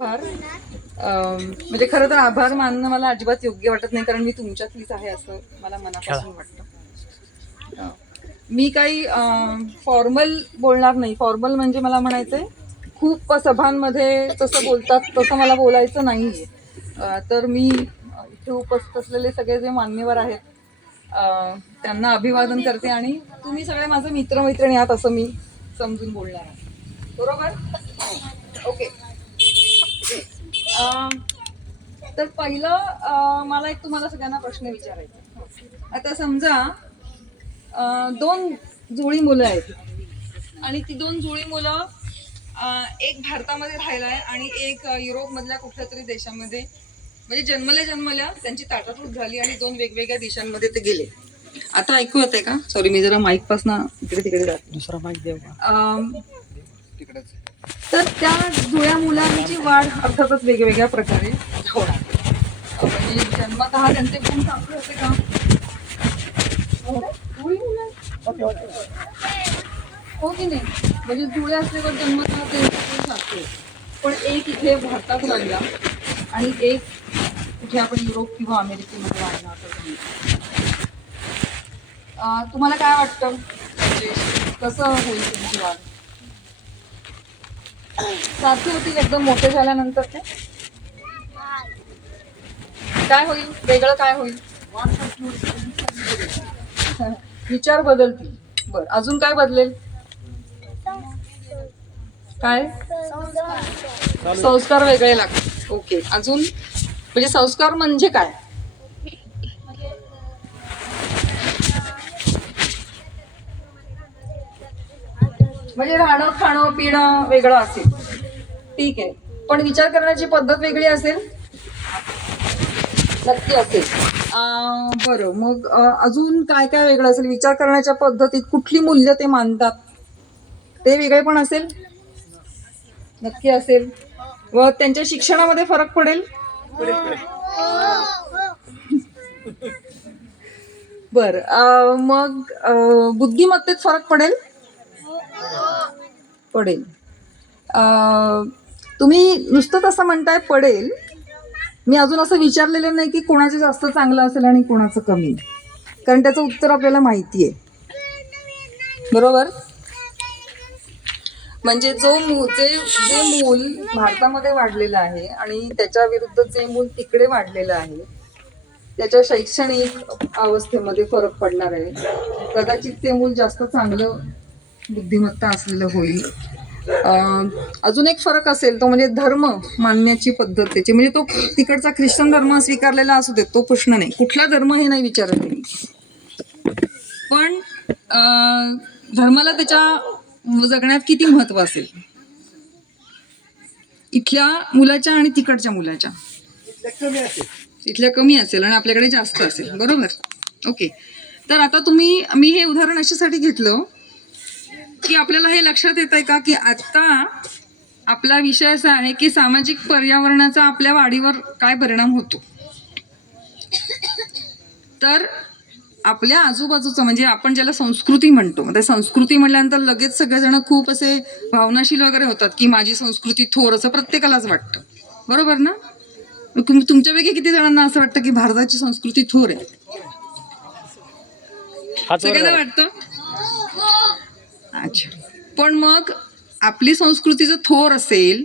आभार. म्हणजे खरं तर आभार मानणं मला अजिबात योग्य वाटत नाही, कारण मी तुमच्यातलीच आहे असं मला मनापासून वाटतं. मी काही फॉर्मल बोलणार नाही. फॉर्मल म्हणजे मला म्हणायचंय खूप सभांमध्ये तसं बोलतात तसं मला बोलायचं नाहीये. तर मी इथे उपस्थित असलेले सगळे जे मान्यवर आहेत त्यांना अभिवादन करते आणि तुम्ही सगळे माझे मित्रमैत्रिणी आहात असं मी समजून बोलणार आहे. बरोबर? ओके. तर पहिलं मला एक तुम्हाला सगळ्यांना प्रश्न विचारायचा. आता समजा दोन जुळी मुलं आहेत आणि ती दोन जुळी मुलं एक भारतामध्ये राहिलाय आणि एक युरोप मधल्या कुठल्या तरी देशामध्ये, म्हणजे जन्मल्या त्यांची ताटातूट झाली आणि दोन वेगवेगळ्या देशांमध्ये ते गेले. आता ऐकू येते का? सॉरी, मी जरा माईक पासून इकडे तिकडे जाते. दुसरा माईक देऊ तर त्या जुळ्या मुलांची वाढ अर्थातच वेगवेगळ्या प्रकारे होणार. म्हणजे जन्मतः त्यांचे गुण चांगले होते का? जुळी मुलं हो की नाही? म्हणजे जुळे असल्यावर जन्मतः त्यांचे गुण चांगले, पण एक इथे भारतात वाढला आणि एक कुठे आपण युरोप किंवा अमेरिकेमध्ये वाढला असं समजा. तुम्हाला काय वाटतं म्हणजे कसं होईल तुमची वाढ? सारखी होतील एकदम मोठे झाल्यानंतर ते काय होईल? वेगळं काय होईल? विचार बदलतील. बर, अजून काय बदलेल? काय? संस्कार वेगळे लागतात. ओके, अजून म्हणजे संस्कार म्हणजे काय? म्हणजे राहणं खाणं पिणं वेगळं असेल, ठीक आहे, पण विचार करण्याची पद्धत वेगळी असेल. नक्की असेल. बरं, मग अजून काय काय वेगळं असेल? विचार करण्याच्या पद्धतीत कुठली मूल्य ते मानतात ते वेगळे पण असेल. नक्की असेल. व त्यांच्या शिक्षणामध्ये फरक पडेल. बर, मग बुद्धिमत्तेत फरक पडेल. पडेल. तुम्ही नुसतं तसं म्हणताय पडेल, मी अजून असं विचारलेलं नाही की कोणाचं जास्त चांगलं असेल आणि कोणाचं कमी, कारण त्याचं उत्तर आपल्याला माहिती आहे. बरोबर? म्हणजे जे मूल भारतामध्ये वाढलेलं आहे आणि त्याच्या विरुद्ध जे मूल तिकडे वाढलेलं आहे त्याच्या शैक्षणिक अवस्थेमध्ये फरक पडणार आहे. कदाचित ते मूल जास्त चांगलं बुद्धिमत्ता असलेलं होईल. अजून एक फरक असेल तो म्हणजे धर्म मानण्याची पद्धत त्याची. म्हणजे तो तिकडचा ख्रिश्चन धर्म स्वीकारलेला असू दे, तो प्रश्न नाही, कुठला धर्म हे नाही विचारत मी, पण धर्माला त्याच्या जगण्यात किती महत्व असेल इथल्या मुलाच्या आणि तिकडच्या मुलाच्या. इथल्या कमी असेल आणि आपल्याकडे जास्त असेल. बरोबर? ओके. तर आता मी हे उदाहरण अशासाठी घेतलं की आपल्याला हे लक्षात येत आहे का की आता आपला विषय असा आहे की सामाजिक पर्यावरणाचा आपल्या वाढीवर काय परिणाम होतो. तर आपल्या आजूबाजूचं म्हणजे आपण ज्याला संस्कृती म्हणतो, त्या संस्कृती म्हटल्यानंतर लगेच सगळेजण खूप असे भावनाशील वगैरे होतात की माझी संस्कृती थोर, असं प्रत्येकालाच वाटतं. बरोबर ना? तुमच्यापैकी किती जणांना असं वाटतं की भारताची संस्कृती थोर आहे? सगळ्यांना वाटतं. अच्छा, पण मग आपली संस्कृती जर थोर असेल,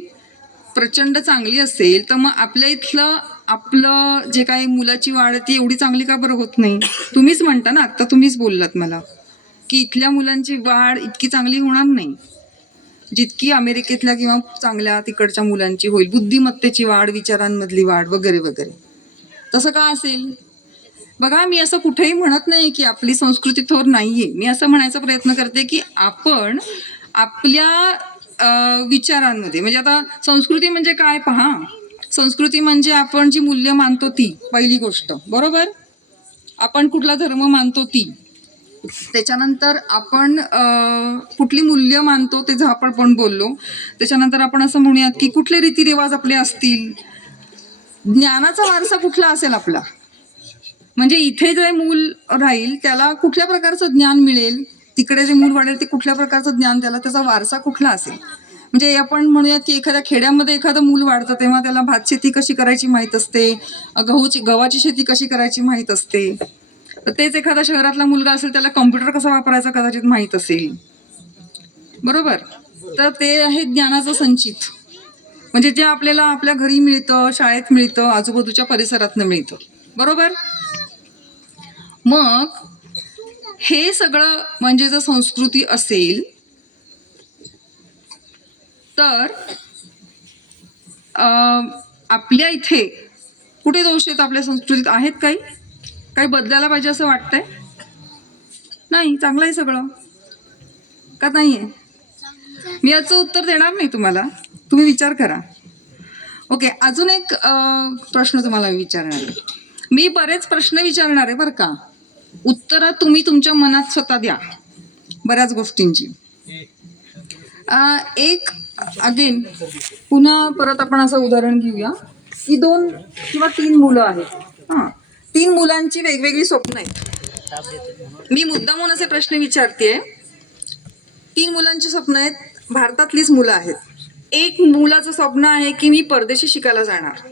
प्रचंड चांगली असेल, तर मग आपल्या इथलं आपलं जे काही मुलाची वाढ ती एवढी चांगली का बरं होत नाही? तुम्हीच म्हणता ना, आता तुम्हीच बोललात मला की इथल्या मुलांची वाढ इतकी चांगली होणार नाही जितकी अमेरिकेतल्या किंवा चांगल्या तिकडच्या मुलांची होईल. बुद्धिमत्तेची वाढ, विचारांमधली वाढ वगैरे वगैरे. तसं का असेल? बघा, मी असं कुठेही म्हणत नाही की आपली संस्कृती थोर नाहीये. मी असं म्हणायचा प्रयत्न करते की आपण आपल्या विचारांमध्ये, म्हणजे आता संस्कृती म्हणजे काय पहा, संस्कृती म्हणजे आपण जी मूल्य मानतो ती पहिली गोष्ट. बरोबर? आपण कुठला धर्म मानतो ती, त्याच्यानंतर आपण कुठली मूल्य मानतो ते आपण बोललो, त्याच्यानंतर आपण असं म्हणूयात की कुठले रीतिरिवाज आपले असतील, ज्ञानाचा वारसा कुठला असेल आपला, म्हणजे इथे जे मूल राहील त्याला कुठल्या प्रकारचं ज्ञान मिळेल, तिकडे जे मूल वाढेल ते कुठल्या प्रकारचं ज्ञान, त्याला त्याचा वारसा कुठला असेल. म्हणजे आपण म्हणूयात की एखाद्या खेड्यामध्ये एखादं मूल वाढतं तेव्हा त्याला भात शेती कशी करायची माहीत असते, गव्हाची शेती कशी करायची माहीत असते. तर तेच एखादा शहरातला मुलगा असेल त्याला कॉम्प्युटर कसा वापरायचा कदाचित माहीत असेल. बरोबर. तर ते आहे ज्ञानाचं संचित, म्हणजे जे आपल्याला आपल्या घरी मिळतं, शाळेत मिळतं, आजूबाजूच्या परिसरातनं मिळतं. बरोबर. मग हे सगळं म्हणजे जर संस्कृती असेल तर आपल्या इथे कुठे दोष आहेत? आपल्या संस्कृतीत आहेत काही काही बदलायला पाहिजे असं वाटतंय? नाही, चांगलं आहे सगळं का नाही आहे? मी याचं उत्तर देणार नाही तुम्हाला, तुम्ही विचार करा. ओके, अजून एक प्रश्न तुम्हाला विचारणार आहे. मी बरेच प्रश्न विचारणार आहे बरं का, उत्तरं तुम्ही तुमच्या मनात स्वतः द्या बऱ्याच गोष्टींची. एक अगेन पुन्हा परत आपण असं उदाहरण घेऊया की 2 किंवा 3 मुलं आहेत. 3 मुलांची वेगवेगळी स्वप्न आहेत. मी मुद्दामून असे प्रश्न विचारतेय. 3 मुलांची स्वप्न आहेत, भारतातलीच मुलं आहेत. एक मुलाचं स्वप्न आहे की मी परदेशी शिकायला जाणार,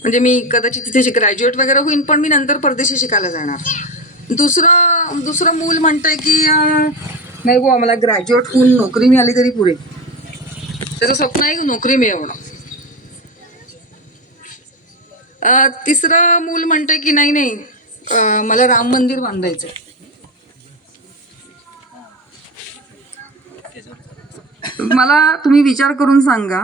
म्हणजे मी कदाचित तिथे ग्रॅज्युएट वगैरे होईन पण मी नंतर परदेशी शिकायला जाणार. दुसरं मूल म्हणतंय की नाही बुवा मला ग्रॅज्युएट होऊन नोकरी मिळाली तरी पुरे. त्याचं स्वप्न आहे की नोकरी मिळवणं. तिसरं मूल म्हणतंय की नाही मला राम मंदिर बांधायचं. मला तुम्ही विचार करून सांगा,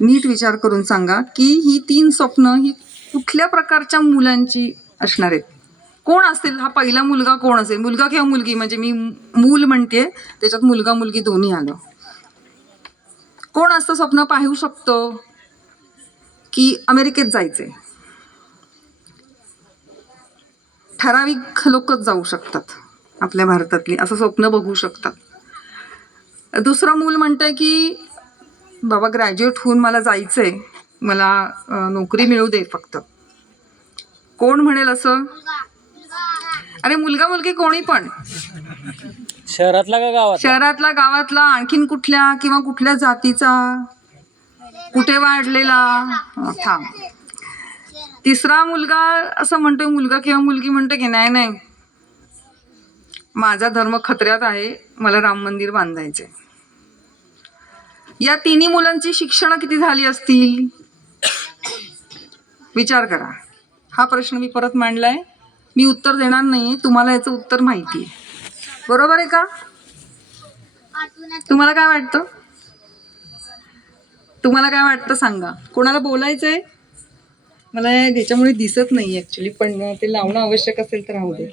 नीट विचार करून सांगा की ही 3 स्वप्न ही कुठल्या प्रकारच्या मुलांची असणार आहेत? कोण असेल हा पहिला मुलगा? कोण असेल? मुलगा किंवा मुलगी, म्हणजे मी मूल म्हणते त्याच्यात मुलगा मुलगी दोन्ही आलं. कोण असतं स्वप्न पाहू शकतो की अमेरिकेत जायचंय? ठराविक लोकच जाऊ शकतात आपल्या भारतातली, असं स्वप्न बघू शकतात. दुसरं मूल म्हणतंय की बाबा ग्रॅज्युएट होऊन मला जायचंय, मला नोकरी मिळू दे फक्त. कोण म्हणेल असं? अरे मुलगा मुलगी कोणी पण, शहरातला का गावात? शहरातला, गावातला, आणखीन कुठल्या किंवा कुठल्या जातीचा, कुठे वाढलेला. थांब. तिसरा मुलगा असं म्हणतोय, मुलगा किंवा मुलगी म्हणते की नाही माझा धर्म खतऱ्यात आहे, मला राम मंदिर बांधायचंय. या 3 मुलांची शिक्षण किती झाली असतील? विचार करा. हा प्रश्न मी परत मांडलाय, मी उत्तर देणार नाही, तुम्हाला याचं उत्तर माहिती आहे. बरोबर आहे का? तुम्हाला काय वाटतं? तुम्हाला काय वाटतं सांगा. कोणाला बोलायचंय? मला त्याच्यामुळे दिसत नाही ऍक्च्युली, पण ते लावणं आवश्यक असेल तर राहू दे.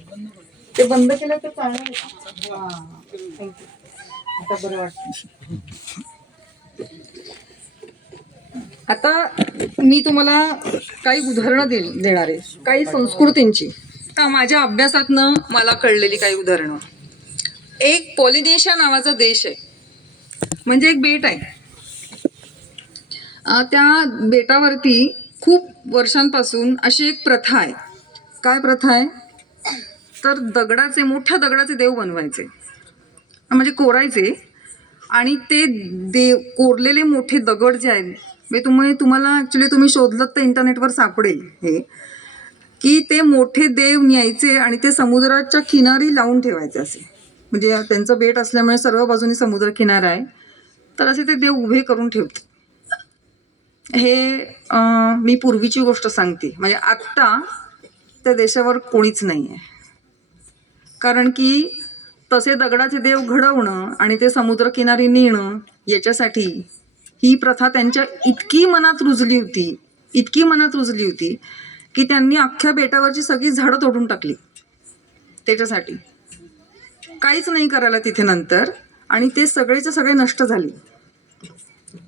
ते बंद केलं तर चालणार आहे. आता बरं वाटतं. आता मी तुम्हाला काही उदाहरणं देणार आहे काही संस्कृतींची. माझ्या अभ्यासातनं मला कळलेली काही उदाहरणं. एक पॉलिनेशिया नावाचा देश आहे, म्हणजे एक बेट आहे. त्या बेटावरती खूप वर्षांपासून अशी एक प्रथा आहे. काय प्रथा आहे? तर मोठ्या दगडाचे देव बनवायचे, म्हणजे कोरायचे, आणि ते देव कोरलेले मोठे दगड जे आहेत, तुम्हाला ॲक्च्युली तुम्ही शोधलं तर इंटरनेटवर सापडेल हे, की ते मोठे देव न्यायचे आणि ते समुद्राच्या किनारी लावून ठेवायचे असे. म्हणजे त्यांचं बेट असल्यामुळे सर्व बाजूनी समुद्र किनारा आहे, तर असे ते देव उभे करून ठेवतात. हे मी पूर्वीची गोष्ट सांगते, म्हणजे आत्ता त्या देशावर कोणीच नाही आहे. कारण की तसे दगडाचे देव घडवणं आणि ते समुद्रकिनारी नेणं, याच्यासाठी ही प्रथा त्यांच्या इतकी मनात रुजली होती की त्यांनी अख्ख्या बेटावरची सगळी झाडं तोडून टाकली त्याच्यासाठी. काहीच नाही करायला तिथे नंतर, आणि ते सगळेचे सगळे नष्ट झाले.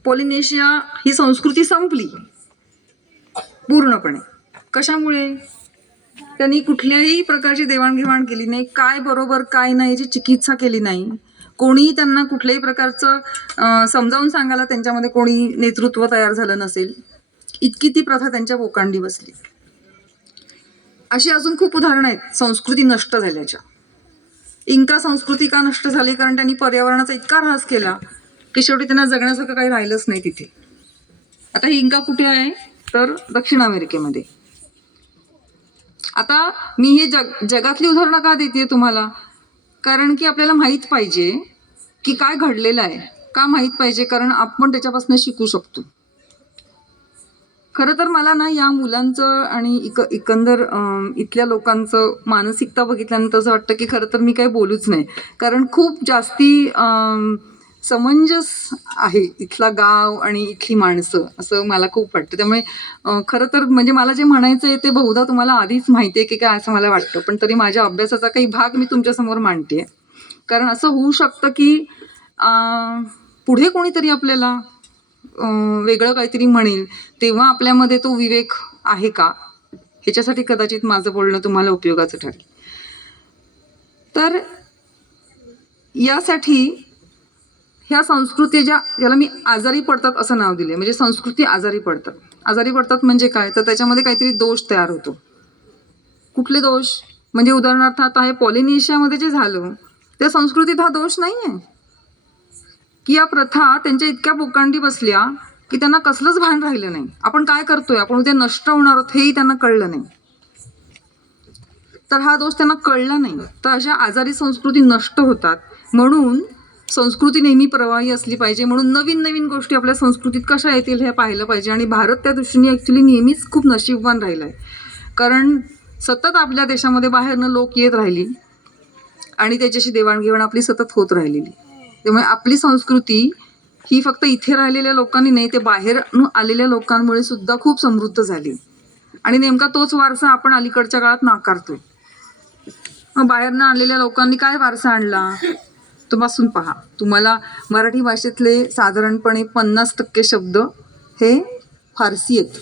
पॉलिनेशिया ही संस्कृती संपली पूर्णपणे. कशामुळे? त्यांनी कुठल्याही प्रकारची देवाणघेवाण केली नाही, काय बरोबर काय नाही याची चिकित्सा केली नाही. कोणीही त्यांना कुठल्याही प्रकारचं समजावून सांगायला त्यांच्यामध्ये कोणी नेतृत्व तयार झालं नसेल, इतकी ती प्रथा त्यांच्या बोकांडी बसली. अशी अजून खूप उदाहरणं आहेत संस्कृती नष्ट झाल्याच्या. इंका संस्कृती का नष्ट झाली? कारण त्यांनी पर्यावरणाचा इतका ऱ्हास केला की शेवटी त्यांना जगण्यासारखं काही राहिलंच नाही तिथे. आता ही इंका कुठे आहे तर दक्षिण अमेरिकेमध्ये. आता मी हे जगातली उदाहरणं का देते तुम्हाला, कारण की आपल्याला माहीत पाहिजे की काय घडलेलं आहे. का माहीत पाहिजे, कारण आपण त्याच्यापासून शिकू शकतो. खरं तर मला ना या मुलांचं आणि एकंदर इथल्या लोकांचं मानसिकता बघितल्यानंतर असं वाटतं की खरं तर मी काही बोलूच नाही, कारण खूप जास्ती समंजस आहे इथला गाव आणि इथली माणसं, असं मला खूप वाटतं. त्यामुळे खरं तर म्हणजे मला जे म्हणायचं आहे ते बहुधा तुम्हाला आधीच माहिती आहे की काय असं मला वाटतं, पण तरी माझ्या अभ्यासाचा काही भाग मी तुमच्यासमोर मांडते. कारण असं होऊ शकतं की पुढे कोणीतरी आपल्याला वेगळं काहीतरी म्हणेल, तेव्हा आपल्यामध्ये तो विवेक आहे का, ह्याच्यासाठी कदाचित माझं बोलणं तुम्हाला उपयोगाचं ठरेल. तर यासाठी ह्या संस्कृती ज्याला मी आजारी पडतात असं नाव दिले, म्हणजे संस्कृती आजारी पडतात म्हणजे काय, तर त्याच्यामध्ये काहीतरी दोष तयार होतो. कुठले दोष, म्हणजे उदाहरणार्थ आता हे पॉलिनेशियामध्ये जे झालं त्या संस्कृतीत हा दोष नाही आहे की या प्रथा त्यांच्या इतक्या पोकांडी बसल्या की त्यांना कसलंच भान राहिलं नाही. आपण काय करतोय, आपण उद्या नष्ट होणार आहोत हेही त्यांना कळलं नाही. तर हा दोष त्यांना कळला नाही. तर अशा आजारी संस्कृती नष्ट होतात. म्हणून संस्कृती नेहमी प्रवाही असली पाहिजे. म्हणून नवीन नवीन गोष्टी आपल्या संस्कृतीत कशा येतील हे पाहिलं पाहिजे. आणि भारत त्या दृष्टीने ॲक्च्युली नेहमीच खूप नशीबवान राहिला आहे, कारण सतत आपल्या देशामध्ये बाहेरनं लोक येत राहिली आणि त्याच्याशी देवाणघेवाण आपली सतत होत राहिलेली. त्यामुळे आपली संस्कृती ही फक्त इथे राहिलेल्या लोकांनी नाही, ते बाहेर आलेल्या लोकांमुळे सुद्धा खूप समृद्ध झाली. आणि नेमका तोच वारसा आपण अलीकडच्या काळात नाकारतोय. मग बाहेरनं आलेल्या लोकांनी काय वारसा आणला तुम्हासून पहा. तुम्हाला मराठी भाषेतले साधारणपणे 50% शब्द हे फारसी आहेत.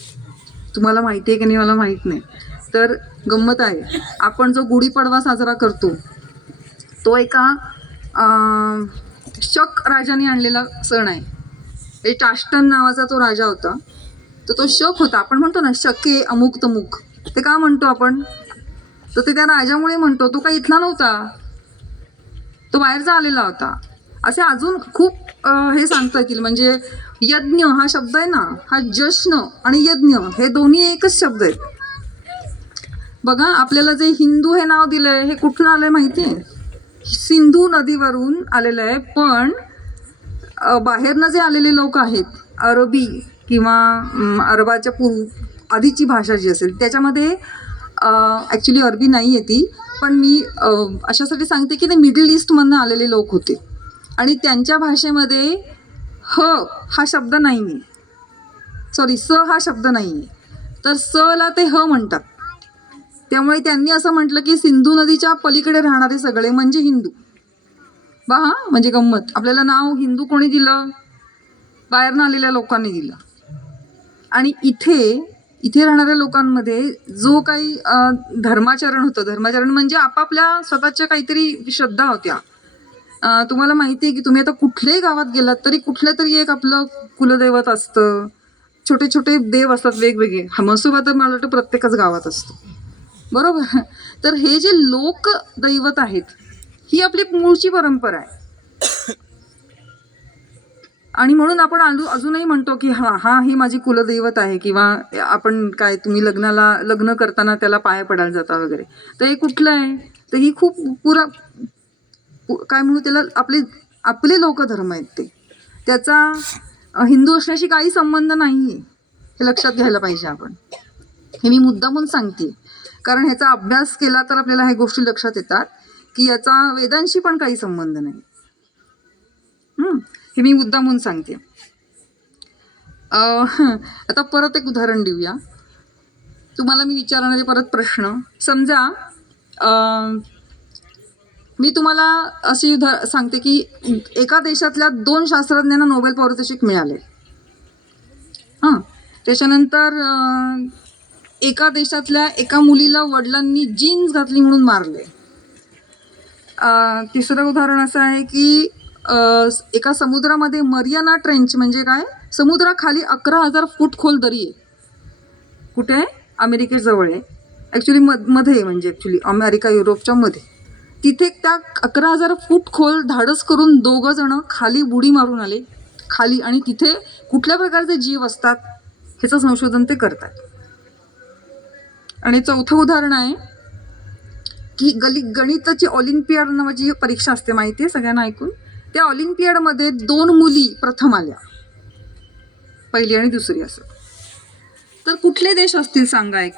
तुम्हाला माहिती आहे की नाही मला माहीत नाही. तर गंमत आहे, आपण जो गुढीपाडवा साजरा करतो तो एका शक राजाने आणलेला सण आहे. टास्टन नावाचा तो राजा होता, तर तो शक होता. आपण म्हणतो ना शके अमुक तमुक, ते का म्हणतो आपण, तर ते त्या राजामुळे म्हणतो. तो काही इथला नव्हता, तो बाहेरचा आलेला होता. असे अजून खूप हे सांगता येतील. म्हणजे यज्ञ हा शब्द आहे ना, हा जश्न आणि यज्ञ हे दोन्ही एकच शब्द आहेत. बघा, आपल्याला जे हिंदू हे नाव दिलंय हे कुठून आलंय माहिती आहे, सिंधू नदीवरून आलेलं आहे. पण बाहेरनं जे आलेले लोक आहेत, अरबी किंवा अरबाच्या आधीची भाषा जी असेल त्याच्यामध्ये ॲक्च्युली अरबी नाही आहे ती, पण मी अशासाठी सांगते की ते मिडल ईस्टमधनं आलेले लोक होते आणि त्यांच्या भाषेमध्ये ह हा शब्द नाही आहे, सॉरी स हा शब्द नाही आहे, तर स ला ते ह म्हणतात. त्यामुळे त्यांनी असं म्हटलं की सिंधू नदीच्या पलीकडे राहणारे सगळे म्हणजे हिंदू. हा म्हणजे गंमत. आपल्याला नाव हिंदू कोणी दिलं, बाहेरनं आलेल्या लोकांनी दिलं. आणि इथे राहणाऱ्या लोकांमध्ये जो काही धर्माचरण होतं, धर्माचरण म्हणजे आपापल्या स्वतःच्या काहीतरी श्रद्धा होत्या. तुम्हाला माहिती आहे की तुम्ही आता कुठल्याही गावात गेलात तरी कुठल्या तरी एक आपलं कुलदैवत असतं, छोटे छोटे देव असतात वेगवेगळे. म्हसोबा तर मला वाटतं प्रत्येकच गावात असतो, बरोबर. तर हे जे लोक दैवत आहेत ही आपली मूळची परंपरा आहे. आणि म्हणून आपण अजूनही म्हणतो की हा ही माझी कुलदैवत आहे, किंवा आपण काय तुम्ही लग्न करताना त्याला पाया पडायला जाता वगैरे. तर हे कुठलं आहे, तर ही खूप काय म्हणू त्याला, आपले लोकधर्म आहेत ते. त्याचा हिंदू असण्याशी काही संबंध नाही आहे, हे लक्षात घ्यायला पाहिजे आपण. हे मी मुद्दामून सांगते, कारण ह्याचा अभ्यास केला तर आपल्याला ह्या गोष्टी लक्षात येतात की याचा वेदांशी पण काही संबंध नाही. हे मी मुद्दामून सांगते. आता परत एक उदाहरण देऊया. तुम्हाला मी विचारणारे परत प्रश्न. समजा मी तुम्हाला अशी सांगते की एका देशातल्या 2 शास्त्रज्ञांना नोबेल पारितोषिक मिळाले. त्याच्यानंतर एका देशातल्या एका मुलीला वडिलांनी जीन्स घातली म्हणून मारले. तिसरं उदाहरण असं आहे की एका समुद्रामध्ये मरियाना ट्रेंच म्हणजे काय, समुद्राखाली 11,000 फूट खोल दरी आहे. कुठे आहे, अमेरिकेजवळ आहे ॲक्च्युली, मध्ये म्हणजे ॲक्च्युली अमेरिका युरोपच्या मध्ये. तिथे त्या 11,000 फूट खोल धाडस करून 2 जण खाली बुडी मारून आले खाली, आणि तिथे कुठल्या प्रकारचे जीव असतात ह्याचं संशोधन ते करतात. आणि चौथं उदाहरण आहे की गणिताची ऑलिम्पियाड नावाची परीक्षा असते, माहिती आहे सगळ्यांना ऐकून. त्या ऑलिम्पियाडमध्ये 2 मुली प्रथम आल्या, पहिली आणि दुसरी असं. तर कुठले देश असतील सांगा एक.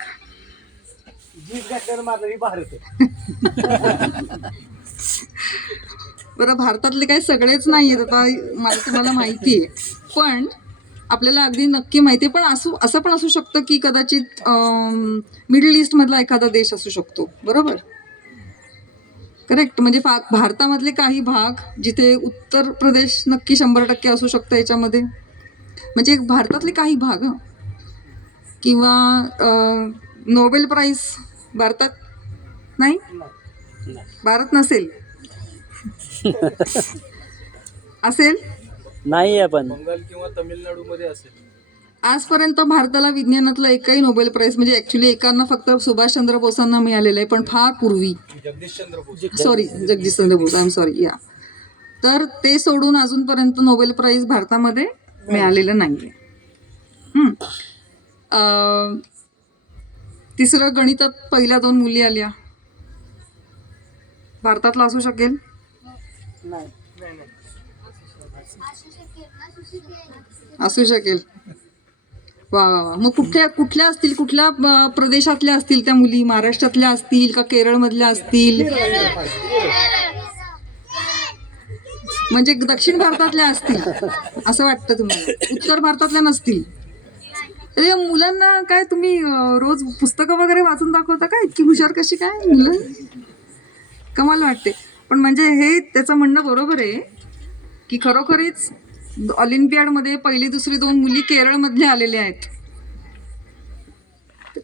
बरं, भारतातले काही सगळेच नाही आहेत आता, मला तुम्हाला माहिती आहे, पण आपल्याला अगदी नक्की माहिती आहे. पण असं पण असू शकतं की कदाचित मिडल ईस्ट मधला एखादा देश असू शकतो, बरोबर? करेक्ट. म्हणजे भारतामधले काही भाग, जिथे उत्तर प्रदेश नक्की 100% असू शकतं याच्यामध्ये, म्हणजे भारतातले काही भाग. किंवा नोबेल प्राइज भारतात नाही, भारत नसेल, असेल नाही आहे पण बंगाल किंवा तामिळनाडू मध्ये असेल. आजपर्यंत भारताला विज्ञानातलं एकही नोबेल प्राइज, म्हणजे ऍक्च्युली एकांना फक्त सुभाषचंद्र बोसांना मिळालेलं आहे, पण फार पूर्वी, Jagdishchandra Bose. Jagdishchandra Bose, I am sorry, या. तर ते सोडून अजूनपर्यंत नोबेल प्राइज भारतामध्ये मिळालेलं नाहीये. तिसरं, गणितात पहिल्या 2 मुली आल्या, भारतातला असू शकेल? असू शकेल. वा वा वा. मग कुठल्या असतील, कुठल्या प्रदेशातल्या असतील त्या मुली? महाराष्ट्रातल्या असतील का केरळमधल्या असतील? म्हणजे दक्षिण भारतातल्या असतील असं वाटतं तुम्हाला? उत्तर भारतातल्या नसतील? अरे, मुलांना काय तुम्ही रोज पुस्तकं वगैरे वाचून दाखवता का? इतकी हुशार कशी काय मुलं? कमाल वाटते. पण म्हणजे हे त्याचं म्हणणं बरोबर आहे की खरोखरीच ऑलिम्पियाडमध्ये पहिली दुसरी 2 मुली केरळमधल्या आलेल्या आहेत.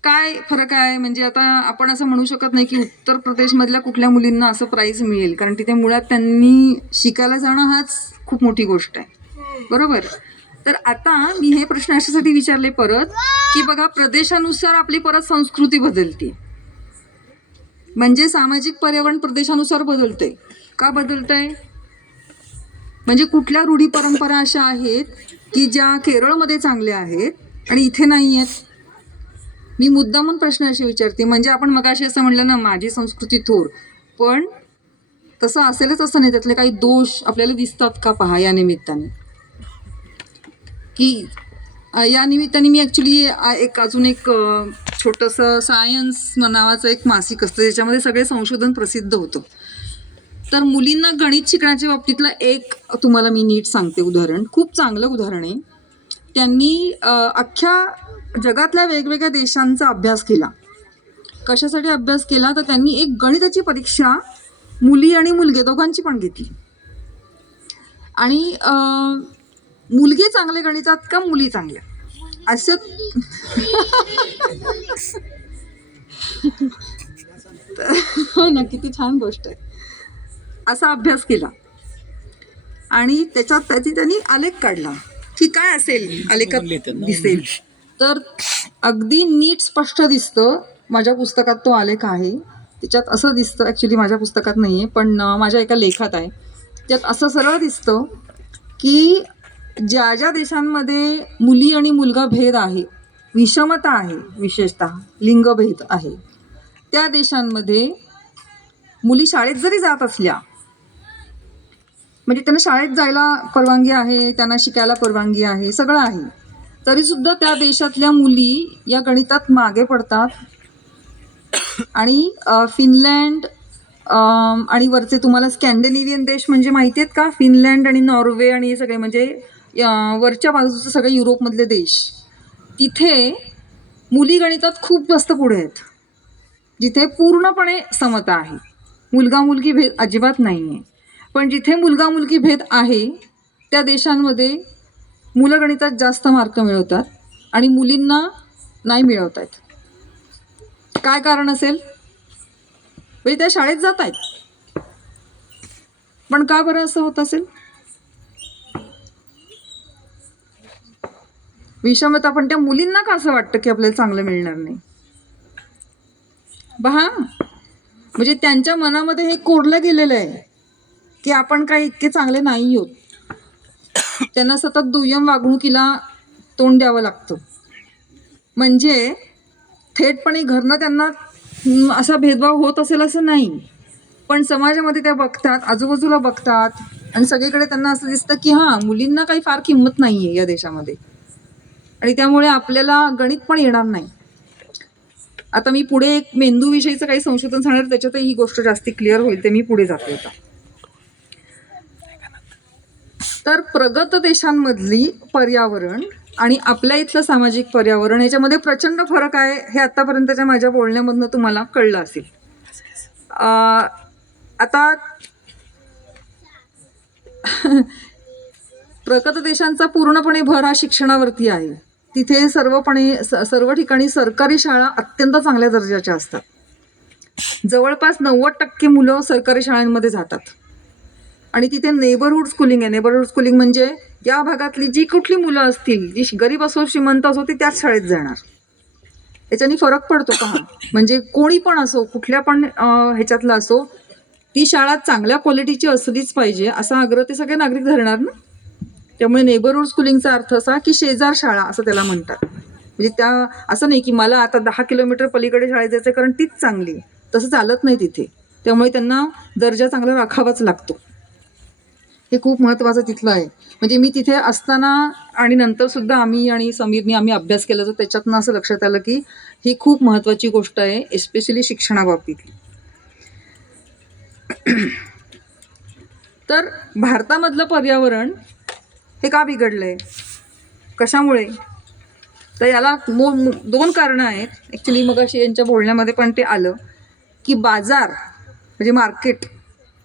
काय फरक आहे? म्हणजे आता आपण असं म्हणू शकत नाही की उत्तर प्रदेशमधल्या कुठल्या मुलींना असं प्राइज मिळेल, कारण तिथे मुळात त्यांनी शिकायला जाणं हाच खूप मोठी गोष्ट आहे, बरोबर? तर आता मी हे प्रश्न अशासाठी विचारले परत की बघा, प्रदेशानुसार आपली परत संस्कृती बदलते. म्हणजे सामाजिक पर्यावरण प्रदेशानुसार बदलते. का बदलतंय? म्हणजे कुठल्या रूढी परंपरा अशा आहेत की ज्या केरळमध्ये चांगल्या आहेत आणि इथे नाही आहेत? मी मुद्दामून प्रश्न असे विचारते. म्हणजे आपण मगाशी असं म्हणलं ना, माझी संस्कृती थोर, पण तसं असेलच असं नाही. त्यातले काही दोष आपल्याला दिसतात का पहा या निमित्ताने. की या निमित्ताने मी ॲक्च्युली अजून एक छोटंसं सायन्स नावाचं एक मासिक असतं, ज्याच्यामध्ये सगळे संशोधन प्रसिद्ध होतं. तर मुलींना गणित शिकण्याच्या बाबतीतलं एक तुम्हाला मी नीट सांगते उदाहरण, खूप चांगलं उदाहरण आहे. त्यांनी अख्ख्या जगातल्या वेगवेगळ्या देशांचा अभ्यास केला. कशासाठी अभ्यास केला? तर त्यांनी एक गणिताची परीक्षा मुली आणि मुलगे दोघांची पण घेतली. आणि मुलगे चांगले गणितात का मुली चांगल्या, असं हो ना, किती छान गोष्ट आहे. असा अभ्यास केला आणि त्याच्यात त्यांनी आलेख काढला की काय असेल आलेखात दिसेल. तर अगदी नीट स्पष्ट दिसतं. माझ्या पुस्तकात तो आलेख आहे. त्याच्यात असं दिसतं, ॲक्च्युली माझ्या पुस्तकात नाही आहे पण माझ्या एका लेखात आहे. त्यात असं सरळ दिसतं की ज्या ज्या देशांमध्ये मुली आणि मुलगा भेद आहे, विषमता आहे, विशेषतः लिंगभेद आहे, त्या देशांमध्ये मुली शाळेत जरी जात असल्या, म्हणजे त्यांना शाळेत जायला परवानगी आहे, त्यांना शिकायला परवानगी आहे, सगळं आहे, तरीसुद्धा त्या देशातल्या मुली या गणितात मागे पडतात. आणि फिनलँड आणि वरचे तुम्हाला स्कॅन्डिनेव्हियन देश म्हणजे माहिती आहेत का? फिनलँड आणि नॉर्वे आणि हे सगळे म्हणजे वरच्या बाजूचे सगळे युरोपमधले देश, तिथे मुली गणितात खूप जास्त पुढे आहेत, जिथे पूर्णपणे समता आहे, मुलगा मुलगी भेद अजिबात नाही आहे. पण जिथे मुलगा मुलगी भेद आहे त्या देशांमध्ये मुलं गणितात जास्त मार्क मिळवतात आणि मुलींना नाही मिळवत आहेत. काय कारण असेल? म्हणजे त्या शाळेत जात आहेत, पण का बरं असं होत असेल? विषमता. पण त्या मुलींना का असं वाटतं की आपल्याला चांगलं मिळणार नाही? पहा, म्हणजे त्यांच्या मनामध्ये हे कोरलं गेलेलं आहे की आपण काही इतके चांगले नाही आहोत. त्यांना सतत दुय्यम वागणुकीला तोंड द्यावं लागतं. म्हणजे थेटपणे घरनं त्यांना असा भेदभाव होत असेल असं नाही, पण समाजामध्ये त्या बघतात, आजूबाजूला बघतात आणि सगळीकडे त्यांना असं दिसतं की हां, मुलींना काही फार किंमत नाही आहे या देशामध्ये आणि त्यामुळे आपल्याला गणित पण येणार नाही. आता मी पुढे एक मेंदूविषयीचं काही संशोधन सांगणार, त्याच्यातही ही गोष्ट जास्ती क्लिअर होईल, ते मी पुढे जाते आता. तर प्रगत देशांमधली पर्यावरण आणि आपल्या इथलं सामाजिक पर्यावरण याच्यामध्ये प्रचंड फरक आहे, हे आतापर्यंतच्या माझ्या बोलण्यामधनं तुम्हाला कळलं असेल. आता प्रगत देशांचा पूर्णपणे भर हा शिक्षणावरती आहे. तिथे सर्व ठिकाणी सरकारी शाळा अत्यंत चांगल्या दर्जाच्या असतात. जवळपास 90% मुलं सरकारी शाळांमध्ये जातात आणि तिथे नेबरहुड स्कूलिंग आहे. नेबरहुड स्कूलिंग म्हणजे या भागातली जी कुठली मुलं असतील, जी गरीब असो श्रीमंत असो, ती त्याच शाळेत जाणार. याच्याने फरक पडतो पहा. म्हणजे कोणी पण असो, कुठल्या पण ह्याच्यातला असो, ती शाळा चांगल्या क्वालिटीची असलीच पाहिजे असा आग्रह ते सगळे नागरिक धरणार ना. त्यामुळे नेबरहुड स्कूलिंगचा अर्थ असा की शेजार शाळा असं त्याला म्हणतात. म्हणजे त्या असं नाही की मला आता 10 किलोमीटर पलीकडे शाळेत जायचं कारण तीच चांगली, तसं चालत नाही तिथे. त्यामुळे त्यांना दर्जा चांगला राखावाच लागतो. हे खूप महत्त्वाचं तिथलं आहे. म्हणजे मी तिथे असताना आणि नंतर सुद्धा आम्ही समीरनी अभ्यास केला, तर त्याच्यातनं असं लक्षात आलं की ही खूप महत्त्वाची गोष्ट आहे, एस्पेशली शिक्षणाबाबतीतली. तर भारतामधलं पर्यावरण हे का बिघडलंय, कशामुळे? तर याला 2 कारणं आहेत. ॲक्च्युली मग अशी यांच्या बोलण्यामध्ये पण ते आलं की बाजार म्हणजे मार्केट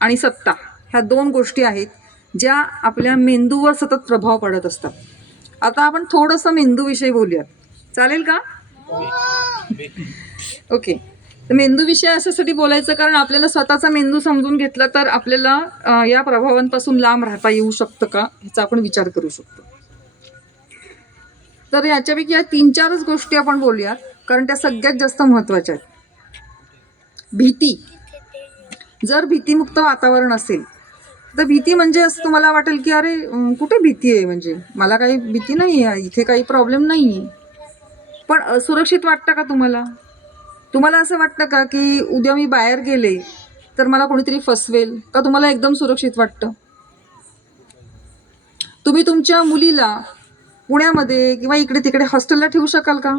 आणि सत्ता ह्या 2 गोष्टी आहेत ज्या आपल्या मेंदूवर सतत प्रभाव पडत असतात. आता आपण थोडंसं मेंदूविषयी बोलूयात, चालेल का? ओके. तर मेंदूविषयी अशासाठी बोलायचं कारण आपल्याला स्वतःचा मेंदू समजून घेतला तर आपल्याला या प्रभावांपासून लांब राहता येऊ शकतं का ह्याचा आपण विचार करू शकतो. तर याच्यापैकी या 3-4च गोष्टी आपण बोलूयात कारण त्या सगळ्यात जास्त महत्त्वाच्या आहेत. भीती. जर भीतीमुक्त वातावरण असेल तर भीती म्हणजे असं तुम्हाला वाटेल की अरे कुठे भीती आहे, म्हणजे मला काही भीती नाही आहे, इथे काही प्रॉब्लेम नाही आहे. पण असुरक्षित वाटतं का तुम्हाला? तुम्हाला असं वाटतं का की उद्या मी बाहेर गेले तर मला कोणीतरी फसवेल का? तुम्हाला एकदम सुरक्षित वाटतं? तुम्ही तुमच्या मुलीला पुण्यामध्ये किंवा इकडे तिकडे हॉस्टेलला ठेवू शकाल का?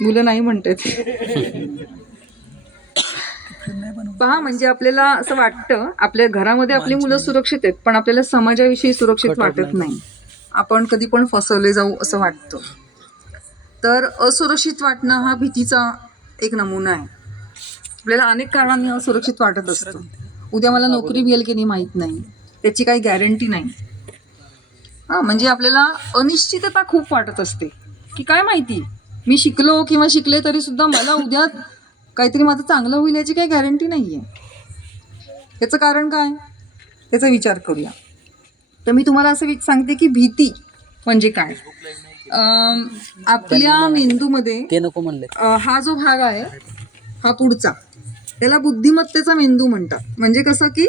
मुलं नाही म्हणतात. पहा, म्हणजे आपल्याला असं वाटतं आपल्या घरामध्ये आपली मुलं सुरक्षित आहेत, पण आपल्याला समाजाविषयी सुरक्षित वाटत नाही. आपण कधी पण फसवले जाऊ असं वाटतं. तर असुरक्षित वाटणं हा भीतीचा एक नमुना आहे. आपल्याला अनेक कारणांनी असुरक्षित वाटत असतं. उद्या मला नोकरी मिळेल की नाही माहीत नाही, त्याची काही गॅरंटी नाही. म्हणजे आपल्याला अनिश्चितता खूप वाटत असते की काय माहिती, मी शिकलो किंवा शिकले तरी सुद्धा मला उद्या काहीतरी माझं चांगलं होईल याची काही गॅरंटी नाही आहे. याचं कारण काय, त्याचा विचार करूया. तर मी तुम्हाला असं सांगते की भीती म्हणजे काय. आपल्या मेंदूमध्ये ते नको म्हणले. हा जो भाग आहे हा पुढचा, त्याला बुद्धिमत्तेचा मेंदू म्हणतात. म्हणजे कसं की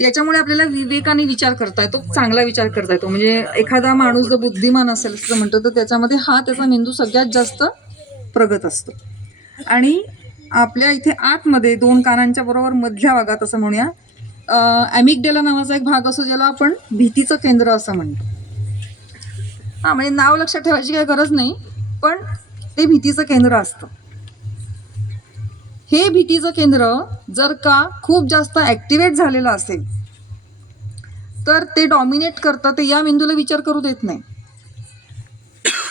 याच्यामुळे आपल्याला विवेकाने विचार करता येतो, चांगला विचार करता येतो. म्हणजे एखादा माणूस जर बुद्धिमान असेल असं म्हणतो तर त्याच्यामध्ये त्याचा मेंदू सगळ्यात जास्त प्रगत असतो. आणि आपल्या इथे आतमध्ये 2 कानांच्या बरोबर मधल्या भागात असं म्हणूया ॲमिगडेला नावाचा एक भाग असतो ज्याला आपण भीतीचं केंद्र असं म्हणतो. म्हणजे नाव लक्षात ठेवायची काही गरज नाही, पण ते भीतीचं केंद्र असतं. हे भीतीचं केंद्र जर का खूप जास्त ॲक्टिवेट झालेलं असेल तर ते डॉमिनेट करतं, ते या मेंदूला विचार करू देत नाही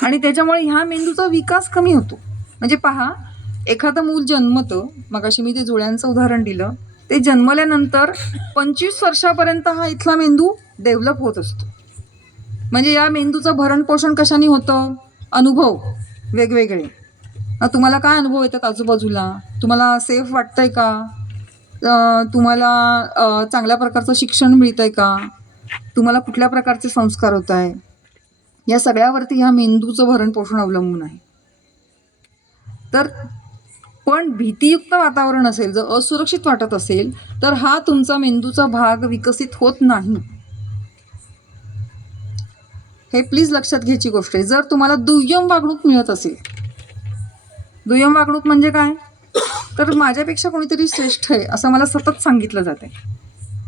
आणि त्याच्यामुळे ह्या मेंदूचा विकास कमी होतो. म्हणजे पहा, एखादं मूल जन्मतं, मगाशी मी ते जुळ्यांचं उदाहरण दिलं, ते जन्मल्यानंतर 25 वर्षापर्यंत हा इथला मेंदू डेव्हलप होत असतो. म्हणजे या मेंदूचं भरण पोषण कशाने होतं? अनुभव वेगवेगळे. तुम्हाला काय अनुभव येतात आजूबाजूला? तुम्हाला सेफ वाटतंय का? तुम्हाला चांगल्या प्रकारचं शिक्षण मिळतंय का? तुम्हाला कुठल्या प्रकारचे संस्कार होत आहे? या सगळ्यावरती ह्या मेंदूचं भरण पोषण अवलंबून आहे. तर पण भीतीयुक्त वातावरण असेल, जर असुरक्षित वाटत असेल तर हा तुमचा मेंदूचा भाग विकसित होत नाही. हे प्लीज लक्षात घ्यायची गोष्ट आहे. जर तुम्हाला दुय्यम वागणूक मिळत असेल, दुय्यम वागणूक म्हणजे काय, तर माझ्यापेक्षा कोणीतरी श्रेष्ठ आहे असं मला सतत सांगितलं जाते.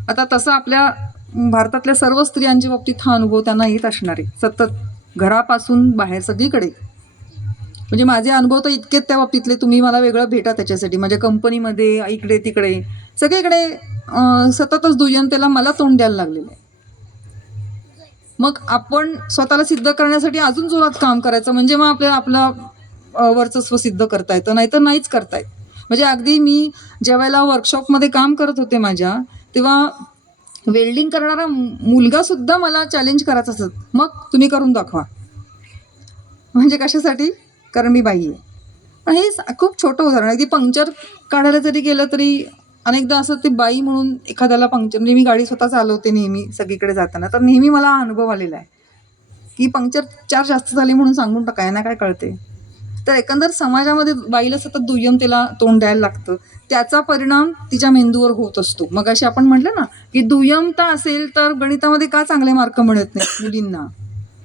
आता तसं आपल्या भारतातल्या सर्व स्त्रियांच्या बाबतीत हा अनुभव त्यांना येत असणार आहे, सतत घरापासून बाहेर सगळीकडे. म्हणजे माझे अनुभव तर इतकेच त्या बाबतीतले, तुम्ही मला वेगळं भेटा त्याच्यासाठी. माझ्या कंपनीमध्ये, इकडे तिकडे सगळीकडे सततच दुय्यमतेला मला तोंड द्यायला लागलेलं आहे. मग आपण स्वतःला सिद्ध करण्यासाठी अजून जोरात काम करायचं, म्हणजे मग आपल्याला आपलं वर्चस्व सिद्ध करता येतं, नाहीतर नाहीच करता येत. म्हणजे अगदी मी ज्यावेळेला वर्कशॉपमध्ये काम करत होते माझ्या, तेव्हा वेल्डिंग करणारा मुलगा सुद्धा मला चॅलेंज करायचा असत, मग तुम्ही करून दाखवा. म्हणजे कशासाठी, कारण मी बाई आहे. पण हे खूप छोटं उदाहरण आहे. अगदी पंक्चर काढायला जरी गेलं तरी अनेकदा असं ते बाई म्हणून एखाद्याला पंक्चर, म्हणजे मी गाडी स्वतः चालवते नेहमी सगळीकडे जाताना, तर नेहमी मला हा अनुभव आलेला आहे की पंक्चर चार जास्त झाले म्हणून सांगून टाकाय ना, काय कळते. तर एकंदर समाजामध्ये बाईला सतत दुय्यमतेला तोंड द्यायला लागतं, त्याचा परिणाम तिच्या मेंदूवर होत असतो. मग अशी आपण म्हटलं ना की दुय्यमता असेल तर गणितामध्ये का चांगले मार्क मिळत नाही मुलींना,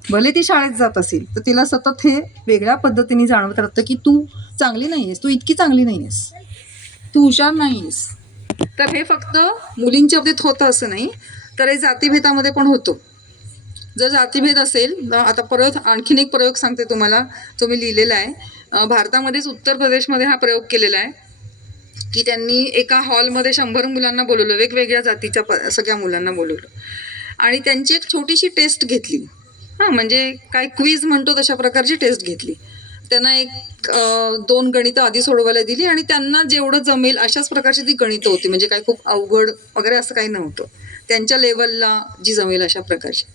भले ती शाळेत जात असेल तर तिला सतत हे वेगळ्या पद्धतीने जाणवत राहतं की तू चांगली नाही आहेस, तू इतकी चांगली नाही आहेस, तू हुशार नाही आहेस. तर हे फक्त मुलींच्या बाबतीत होतं असं नाही, तर हे जातीभेदामध्ये पण होतो. जर जातीभेद असेल, आता परत आणखीन एक प्रयोग सांगते तुम्हाला, तो मी लिहिलेला आहे. भारतामध्येच उत्तर प्रदेशमध्ये हा प्रयोग केलेला आहे की त्यांनी एका हॉलमध्ये 100 मुलांना बोलवलं, वेगवेगळ्या जातीच्या सगळ्या मुलांना बोलवलं आणि त्यांची एक छोटीशी टेस्ट घेतली. म्हणजे काय क्विज म्हणतो तशा प्रकारची टेस्ट घेतली. त्यांना 2 गणितं आधी सोडवायला दिली आणि त्यांना जेवढं जमेल अशाच प्रकारची ती गणितं होती. म्हणजे काय खूप अवघड वगैरे असं काही नव्हतं, त्यांच्या लेवलला जी जमेल अशा प्रकारची.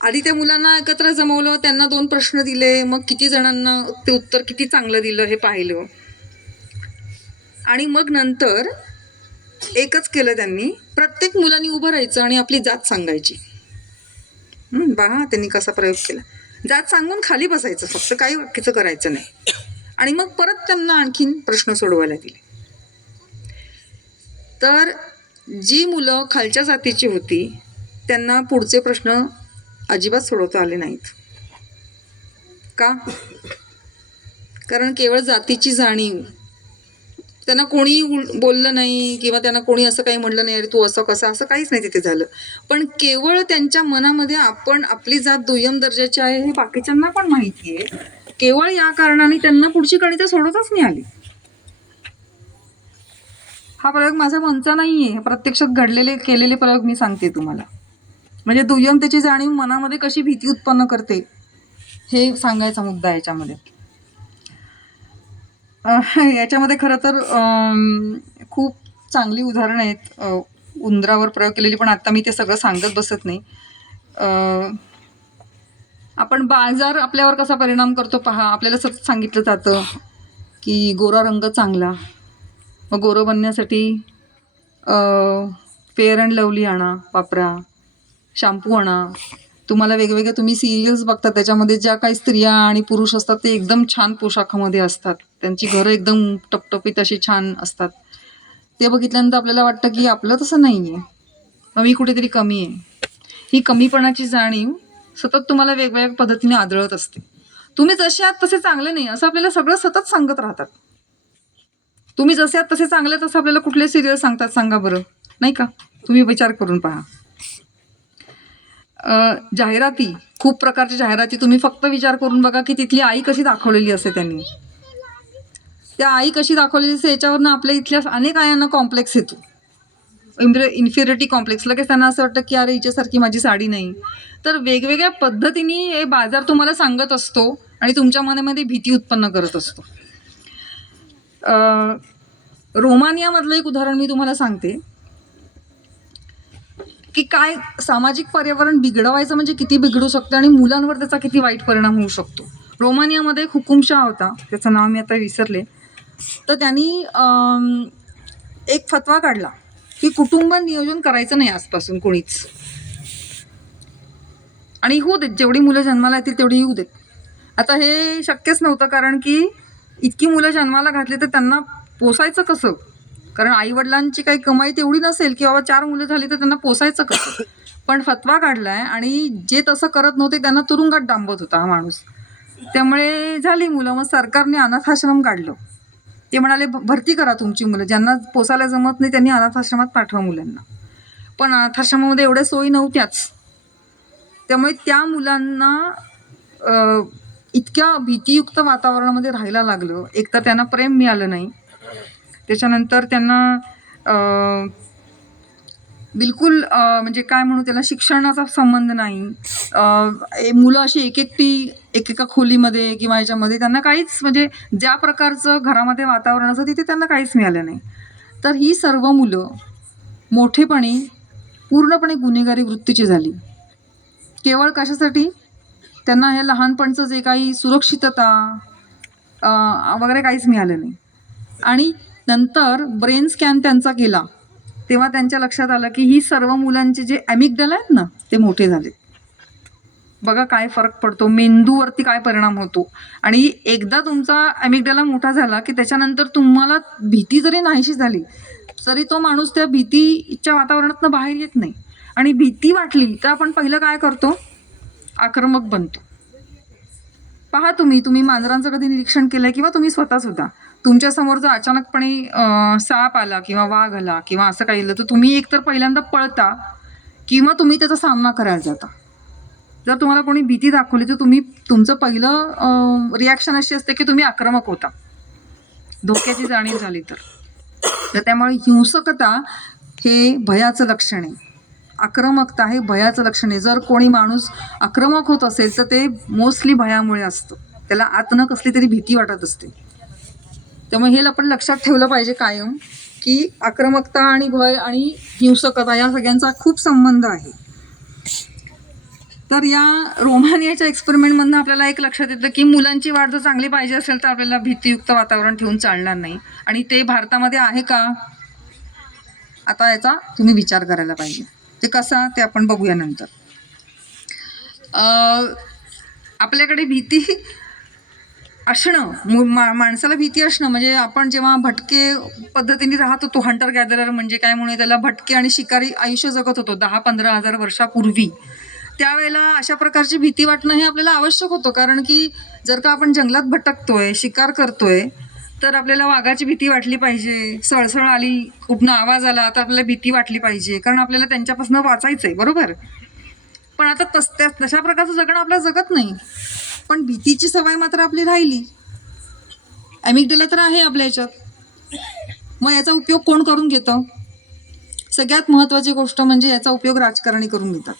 आधी त्या मुलांना एकत्र जमवलं, त्यांना 2 प्रश्न दिले, मग किती जणांना ते उत्तर किती चांगलं दिलं हे पाहिलं आणि मग नंतर एकच केलं त्यांनी, प्रत्येक मुलांनी उभं राहायचं आणि आपली जात सांगायची. पहा त्यांनी कसा प्रयोग केला. जात सांगून खाली बसायचं, फक्त काही वाक्याचं करायचं नाही आणि मग परत त्यांना आणखीन प्रश्न सोडवायला दिले. तर जी मुलं खालच्या जातीची होती त्यांना पुढचे प्रश्न अजिबात सोडवता आले नाहीत. का? कारण केवळ जातीची जाणीव, त्यांना कोणी बोललं नाही किंवा त्यांना कोणी असं काही म्हणलं नाही, अरे तू असं कसं, असं काहीच नाही तिथे झालं. पण केवळ त्यांच्या मनामध्ये आपण आपली जात दुय्यम दर्जाची आहे हे बाकीच्यांना पण माहिती आहे, केवळ या कारणाने त्यांना पुढची गणितं सोडवताच नाही आली. हा प्रयोग माझा मनचा नाहीये, प्रत्यक्षात घडलेले केलेले प्रयोग मी सांगते तुम्हाला. म्हणजे दुय्यमतेची जाणीव मनामध्ये कशी भीती उत्पन्न करते हे सांगायचा मुद्दा आहे याच्यामध्ये. याच्यामध्ये खरं तर खूप चांगली उदाहरणं आहेत उंदरावर प्रयोग केलेली, पण आता मी ते सगळं सांगत बसत नाही. आपण बाजार आपल्यावर कसा परिणाम करतो पहा. आपल्याला सतत सांगितलं जातं की गोरा रंग चांगला, मग गोरं बनण्यासाठी फेअर अँड लवली आणा, वापरा, शॅम्पू आणा. तुम्हाला वेगवेगळ्या, तुम्ही सिरियल्स बघता त्याच्यामध्ये ज्या काही स्त्रिया आणि पुरुष असतात ते एकदम छान पोशाखामध्ये असतात, त्यांची घरं एकदम टपटपीत अशी छान असतात. ते बघितल्यानंतर आपल्याला वाटतं की आपलं तसं नाही आहे, मग मी कुठेतरी कमी आहे. ही कमीपणाची जाणीव सतत तुम्हाला वेगवेगळ्या पद्धतीने आदळत असते. तुम्ही जसे आहात तसे चांगले नाही असं आपल्याला सगळं सतत सांगत राहतात. तुम्ही जसे आहात तसे चांगले, तसं आपल्याला कुठले सिरियल सांगतात सांगा बरं, नाही का? तुम्ही विचार करून पहा. जाहिराती, खूप प्रकारच्या जाहिराती, तुम्ही फक्त विचार करून बघा की तिथली आई कशी दाखवलेली असते. त्यांनी त्या आई कशी दाखवलेली असते याच्यावरनं आपल्या इथल्या अनेक आयांना कॉम्प्लेक्स येतो, इन्फिरिटी कॉम्प्लेक्स. लगेच त्यांना असं वाटतं की अरे हिच्यासारखी माझी साडी नाही. तर वेगवेगळ्या पद्धतीने हे बाजार तुम्हाला सांगत असतो आणि तुमच्या मनामध्ये भीती उत्पन्न करत असतो. रोमानियामधलं एक उदाहरण मी तुम्हाला सांगते की काय सामाजिक पर्यावरण बिघडवायचं म्हणजे किती बिघडू शकतं आणि मुलांवर त्याचा किती वाईट परिणाम होऊ शकतो. रोमानियामध्ये एक हुकुमशाह होता, त्याचं नाव मी आता विसरले. तर त्यांनी एक फतवा काढला की कुटुंब नियोजन करायचं नाही आजपासून कोणीच, आणि होऊ देत, जेवढी मुलं जन्माला येतील तेवढी होऊ देत. आता हे शक्यच नव्हतं, कारण की इतकी मुलं जन्माला घातली तर त्यांना पोसायचं कसं, कारण आईवडिलांची काही कमाई तेवढी नसेल की बाबा 4 मुलं झाली तर त्यांना पोसायचं कसं. पण फतवा काढलाय आणि जे तसं करत नव्हते त्यांना तुरुंगात डांबत होता हा माणूस. त्यामुळे झाली मुलं. मग सरकारने अनाथाश्रम काढलं. ते म्हणाले भरती करा तुमची मुलं, ज्यांना पोसायला जमत नाही त्यांनी अनाथाश्रमात पाठवा मुलांना. पण अनाथाश्रमामध्ये एवढ्या सोयी नव्हत्याच. त्यामुळे त्या मुलांना इतक्या भीतियुक्त वातावरणामध्ये राहायला लागलं. एकतर त्यांना प्रेम मिळालं नाही, त्याच्यानंतर त्यांना बिलकुल म्हणजे काय म्हणू त्याला, शिक्षणाचा संबंध नाही. मुलं अशी एकेका खोलीमध्ये किंवा ह्याच्यामध्ये त्यांना काहीच, म्हणजे ज्या प्रकारचं घरामध्ये वातावरण असतं तिथे त्यांना काहीच मिळालं नाही. तर ही सर्व मुलं मोठेपणी पूर्णपणे गुन्हेगारी वृत्तीची झाली. केवळ कशासाठी? त्यांना हे लहानपणचं जे काही सुरक्षितता वगैरे काहीच मिळालं नाही. आणि नंतर ब्रेन स्कॅन त्यांचा केला तेव्हा त्यांच्या लक्षात आलं की ही सर्व मुलांचे जे ॲमिग्डाला आहेत ना ते मोठे झाले. बघा काय फरक पडतो, मेंदूवरती काय परिणाम होतो. आणि एकदा तुमचा ॲमिग्डाला मोठा झाला की त्याच्यानंतर तुम्हाला भीती जरी नाहीशी झाली तरी तो माणूस त्या भीतीच्या वातावरणातून बाहेर येत नाही. आणि भीती वाटली तर आपण पहिलं काय करतो? आक्रमक बनतो. पहा तुम्ही मांजरांचं कधी निरीक्षण केलंय किंवा तुम्ही स्वतःसुद्धा तुमच्यासमोर जर अचानकपणे साप आला किंवा वाघ आला किंवा असं काही आलं तर तुम्ही एकतर पहिल्यांदा पळता किंवा तुम्ही त्याचा सामना करायला जाता. जर तुम्हाला कोणी भीती दाखवली तर तुमचं पहिलं रिॲक्शन अशी असते की तुम्ही आक्रमक होता, धोक्याची जाणीव झाली तर त्यामुळे हिंसकता हे भयाचं लक्षण आहे. आक्रमकता हे भयाचं लक्षण आहे. जर कोणी माणूस आक्रमक होत असेल तर ते मोस्टली भयामुळे असतं. त्याला आतनं कसली तरी भीती वाटत असते. त्यामुळे हे आपण लक्षात ठेवलं पाहिजे कायम की आक्रमकता आणि भय आणि हिंसकता या सगळ्यांचा खूप संबंध आहे. तर या रोमानियाच्या एक्सपेरिमेंटमधनं आपल्याला एक लक्षात येतं की मुलांची वाढ जर चांगली पाहिजे असेल तर आपल्याला भीतीयुक्त वातावरण ठेवून चालणार नाही. आणि ते भारतामध्ये आहे का? आता याचा तुम्ही विचार करायला पाहिजे. ते कसा ते आपण बघूया नंतर. आपल्याकडे भीती असणं, माणसाला भीती असणं म्हणजे आपण जेव्हा भटके पद्धतीने राहत होतो, हंटर गॅदरर म्हणजे काय म्हणून त्याला, भटके आणि शिकारी आयुष्य जगत होतो 10-15 हजार वर्षापूर्वी, त्यावेळेला अशा प्रकारची भीती वाटणं हे आपल्याला आवश्यक होतं. कारण की जर का आपण जंगलात भटकतोय, शिकार करतोय तर आपल्याला वाघाची भीती वाटली पाहिजे, सळसळ आली, कुठनं आवाज आला तर आपल्याला भीती वाटली पाहिजे, कारण आपल्याला त्यांच्यापासून वाचायचं आहे, बरोबर. पण आता तशा प्रकारचं जगणं आपल्याला जगत नाही. पण भीतीची सवय मात्र आपली राहिली. ॲमिग्डाला तर आहे आपल्या ह्याच्यात. मग याचा उपयोग कोण करून घेतं? सगळ्यात महत्त्वाची गोष्ट म्हणजे याचा उपयोग राजकारणी करून घेतात.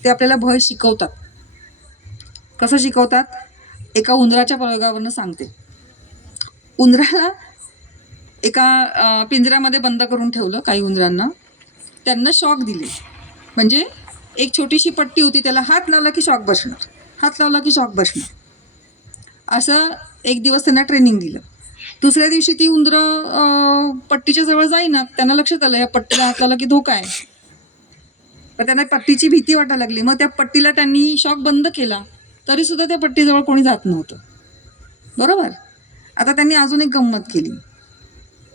ते आपल्याला भय शिकवतात. कसं शिकवतात? एका उंदराच्या प्रयोगावरनं सांगते. उंदराला एका पिंजऱ्यामध्ये बंद करून ठेवलं काही उंदरांना. त्यांना शॉक दिले. म्हणजे एक छोटीशी पट्टी होती, त्याला हात लावला की शॉक बसणार, हात लावला की शॉक बसणार, असं एक दिवस त्यांना ट्रेनिंग दिलं. दुसऱ्या दिवशी ती उंदरं पट्टीच्या जवळ जाईनात. त्यांना लक्षात आलं या पट्टीला हात लावला की धोका आहे. पण त्यांना पट्टीची भीती वाटायला लागली. मग त्या पट्टीला त्यांनी शॉक बंद केला तरीसुद्धा त्या पट्टीजवळ कोणी जात नव्हतं, बरोबर. आता त्यांनी अजून एक गंमत केली.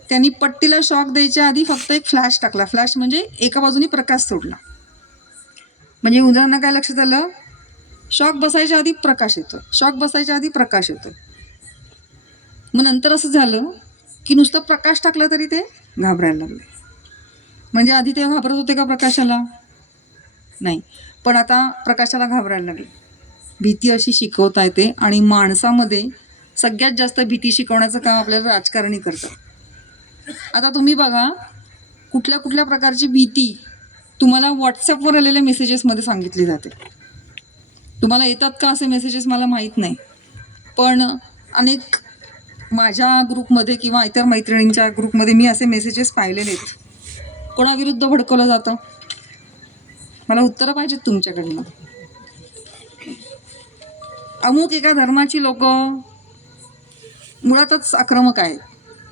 त्यांनी पट्टीला शॉक द्यायच्या आधी फक्त एक फ्लॅश टाकला. फ्लॅश म्हणजे एका बाजूनी प्रकाश सोडला. म्हणजे उंदरांना काय लक्षात आलं? शॉक बसायच्या आधी प्रकाश येतो, शॉक बसायच्या आधी प्रकाश येतो. मग नंतर असं झालं की नुसतं प्रकाश टाकला तरी ते घाबरायला लागले. म्हणजे आधी ते घाबरत होते का प्रकाशाला? नाही, पण आता प्रकाशाला घाबरायला लागले. भीती अशी शिकवता येते आणि माणसामध्ये सगळ्यात जास्त भीती शिकवण्याचं काम आपल्याला राजकारणी करतात. आता तुम्ही बघा कुठल्या कुठल्या प्रकारची भीती तुम्हाला व्हॉट्सअपवर आलेल्या मेसेजेसमध्ये सांगितली जाते. तुम्हाला येतात का असे मेसेजेस मला माहीत नाही, पण अनेक माझ्या ग्रुपमध्ये किंवा इतर मैत्रिणींच्या ग्रुपमध्ये मी असे मेसेजेस पाहिलेले आहेत. कोणाविरुद्ध भडकवलं जातं? मला उत्तरं पाहिजेत तुमच्याकडनं. अमुक एका धर्माची लोक मुळातच आक्रमक आहेत,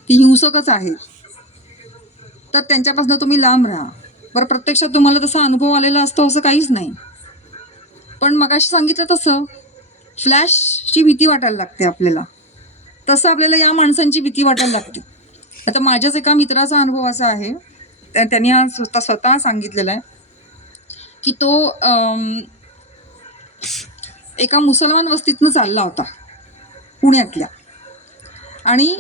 ती हिंसकच आहेत, तर त्यांच्यापासून तुम्ही लांब राहा. बरं, प्रत्यक्षात तुम्हाला तसा अनुभव आलेला असतो असं काहीच नाही. पण मगाशी सांगितलं तसं फ्लॅशची भीती वाटायला लागते आपल्याला, तसं आपल्याला या माणसांची भीती वाटायला लागते. आता माझ्याच एका मित्राचा अनुभव असा आहे, त्यांनी हा स्वतः सांगितलेला आहे की तो एका मुसलमान वस्तीतनं चालला होता पुण्यातल्या, आणि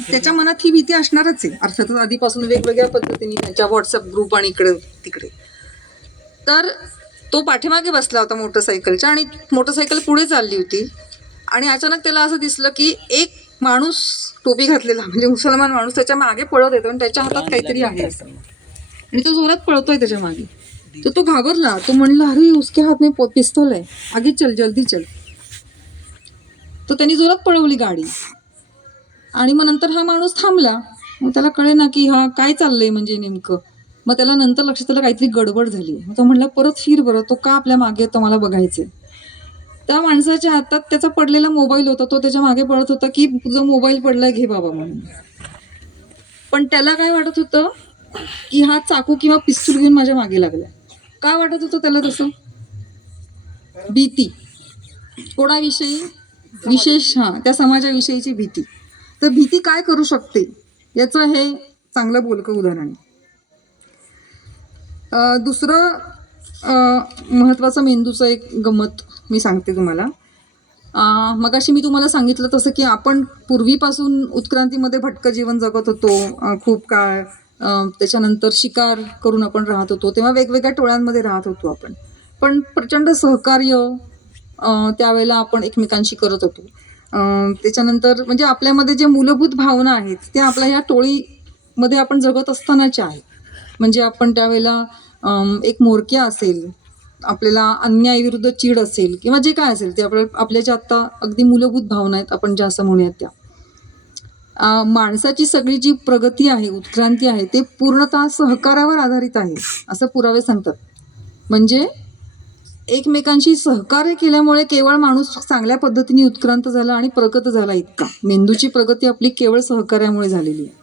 त्याच्या मनात ही भीती असणारच आहे अर्थातच आधीपासून वेगवेगळ्या पद्धतीने त्यांच्या व्हॉट्सअप ग्रुप आणि इकडे तिकडे. तर तो पाठीमागे बसला होता मोटरसायकलच्या, आणि मोटरसायकल पुढे चालली होती, आणि अचानक त्याला असं दिसलं की एक माणूस टोपी घातलेला म्हणजे मुसलमान माणूस त्याच्या मागे पळत येतो आणि त्याच्या हातात काहीतरी आहे असं, आणि तो जोरात पळतोय त्याच्या मागे. तर तो घाबरला, तो म्हणला अरे उसके हात में पिस्तौल है, आगे चल जल्दी चल. तर त्यांनी जोरात पळवली गाडी, आणि मग नंतर हा माणूस थांबला. मग त्याला कळे ना की हा काय चाललंय म्हणजे नेमकं. मग त्याला नंतर लक्षात आलं काहीतरी गडबड झाली. मग तो म्हणला परत फिर बरं, तो का आपल्या मागे येतो मला बघायचंय. त्या माणसाच्या हातात त्याचा पडलेला मोबाईल होता, तो त्याच्या मागे पळत होता की तुझा मोबाईल पडलाय घे बाबा म्हणून. पण त्याला काय वाटत होतं की हा चाकू किंवा पिस्तूल घेऊन माझ्या मागे लागलाय. का वाटत होतं त्याला तसं? भीती. कोणाविषयी? विशेष, त्या समाजाविषयीची भीती. तर भीती काय करू शकते याचं हे चांगलं बोलकं उदाहरण आहे. दुसरं महत्त्वाचं मेंदूचं एक गंमत मी सांगते तुम्हाला. मगाशी मी तुम्हाला सांगितलं तसं की आपण पूर्वीपासून उत्क्रांतीमध्ये भटकं जीवन जगत होतो खूप काळ. त्याच्यानंतर शिकार करून आपण राहत होतो, तेव्हा वेगवेगळ्या टोळ्यांमध्ये राहत होतो आपण. पण प्रचंड सहकार्य त्यावेळेला आपण एकमेकांशी करत होतो. त्याच्यानंतर म्हणजे आपल्यामध्ये जे मूलभूत भावना आहेत त्या आपल्या ह्या टोळीमध्ये आपण जगत असतानाच्या आहेत. म्हणजे आपण त्यावेळेला एक मोरक्या असेल, आपल्याला अन्यायाविरुद्ध चीड असेल किंवा जे काय असेल ते आपल्या ज्या आत्ता अगदी मूलभूत भावना आहेत आपण ज्या असं म्हणूयात त्या. माणसाची सगळी जी प्रगती आहे, उत्क्रांती आहे, ते पूर्णतः सहकारावर आधारित आहे असं पुरावे सांगतात. म्हणजे एकमेकांशी सहकार्य केल्यामुळे केवळ माणूस चांगल्या पद्धतीने उत्क्रांत झाला आणि प्रगत झाला इतका. मेंदूची प्रगती आपली केवळ सहकार्यामुळे झालेली आहे.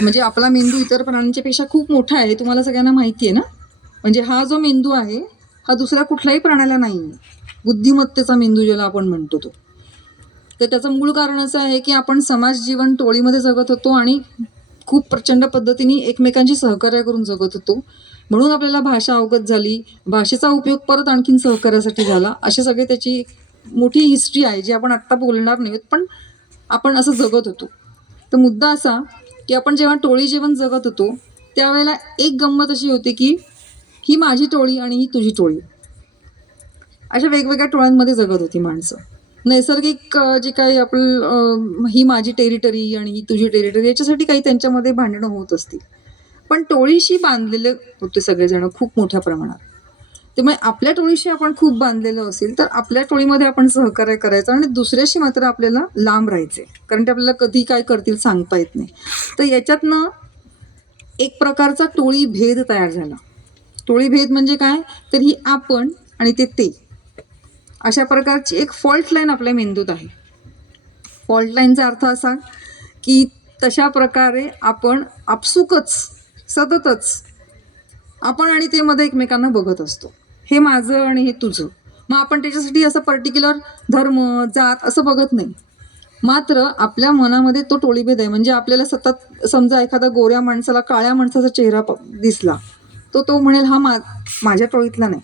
म्हणजे आपला मेंदू इतर प्राण्यांच्या पेक्षा खूप मोठा आहे, तुम्हाला सगळ्यांना माहिती आहे ना. म्हणजे हा जो मेंदू आहे हा दुसऱ्या कुठल्याही प्राण्याला नाही आहे. बुद्धिमत्तेचा मेंदू ज्याला आपण म्हणतो तो. तर त्याचं मूळ कारण असं आहे की आपण समाज जीवन टोळीमध्ये जगत होतो आणि खूप प्रचंड पद्धतीने एकमेकांशी सहकार्य करून जगत होतो. म्हणून आपल्याला भाषा अवगत झाली, भाषेचा उपयोग परत आणखीन सहकार्यासाठी झाला. असे सगळे त्याची मोठी हिस्ट्री आहे जी आपण आत्ता बोलणार नाही, पण आपण असं जगत होतो. तर मुद्दा असा की आपण जेव्हा टोळी जीवन जगत होतो त्यावेळेला एक गंमत अशी होती की ही माझी टोळी आणि ही तुझी टोळी, अशा वेगवेगळ्या टोळ्यांमध्ये जगत होती माणसं. नैसर्गिक जे काही आपलं ही माझी टेरिटरी आणि ही तुझी टेरिटरी याच्यासाठी काही त्यांच्यामध्ये भांडणं होत असतील, पण टोळीशी बांधलेले होते सगळेजण खूप मोठ्या प्रमाणात. त्यामुळे आपल्या टोळीशी आपण खूप बांधलेलं असेल तर आपल्या टोळीमध्ये आपण सहकार्य करायचं आणि दुसऱ्याशी मात्र आपल्याला लांब राहायचे, कारण ते आपल्याला कधी काय करतील सांगता येत नाही. तर याच्यातनं एक प्रकारचा टोळी भेद तयार झाला. टोळी भेद म्हणजे काय, तर ही आपण आणि ते अशा प्रकारची एक फॉल्ट लाईन आपल्या मेंदूत आहे. फॉल्ट लाईनचा अर्थ असा की तशा प्रकारे आपण आपसुकच सततच आपण आणि ते मध्ये एकमेकांना बघत असतो. हे माझं आणि हे तुझं. मग आपण त्याच्यासाठी असं पर्टिक्युलर धर्म जात असं बघत नाही. मात्र आपल्या मनामध्ये तो टोळीभेद आहे. म्हणजे आपल्याला सतत समजा एखादा गोऱ्या माणसाला काळ्या माणसाचा चेहरा दिसला तो म्हणेल हा माझ्या टोळीतला नाही.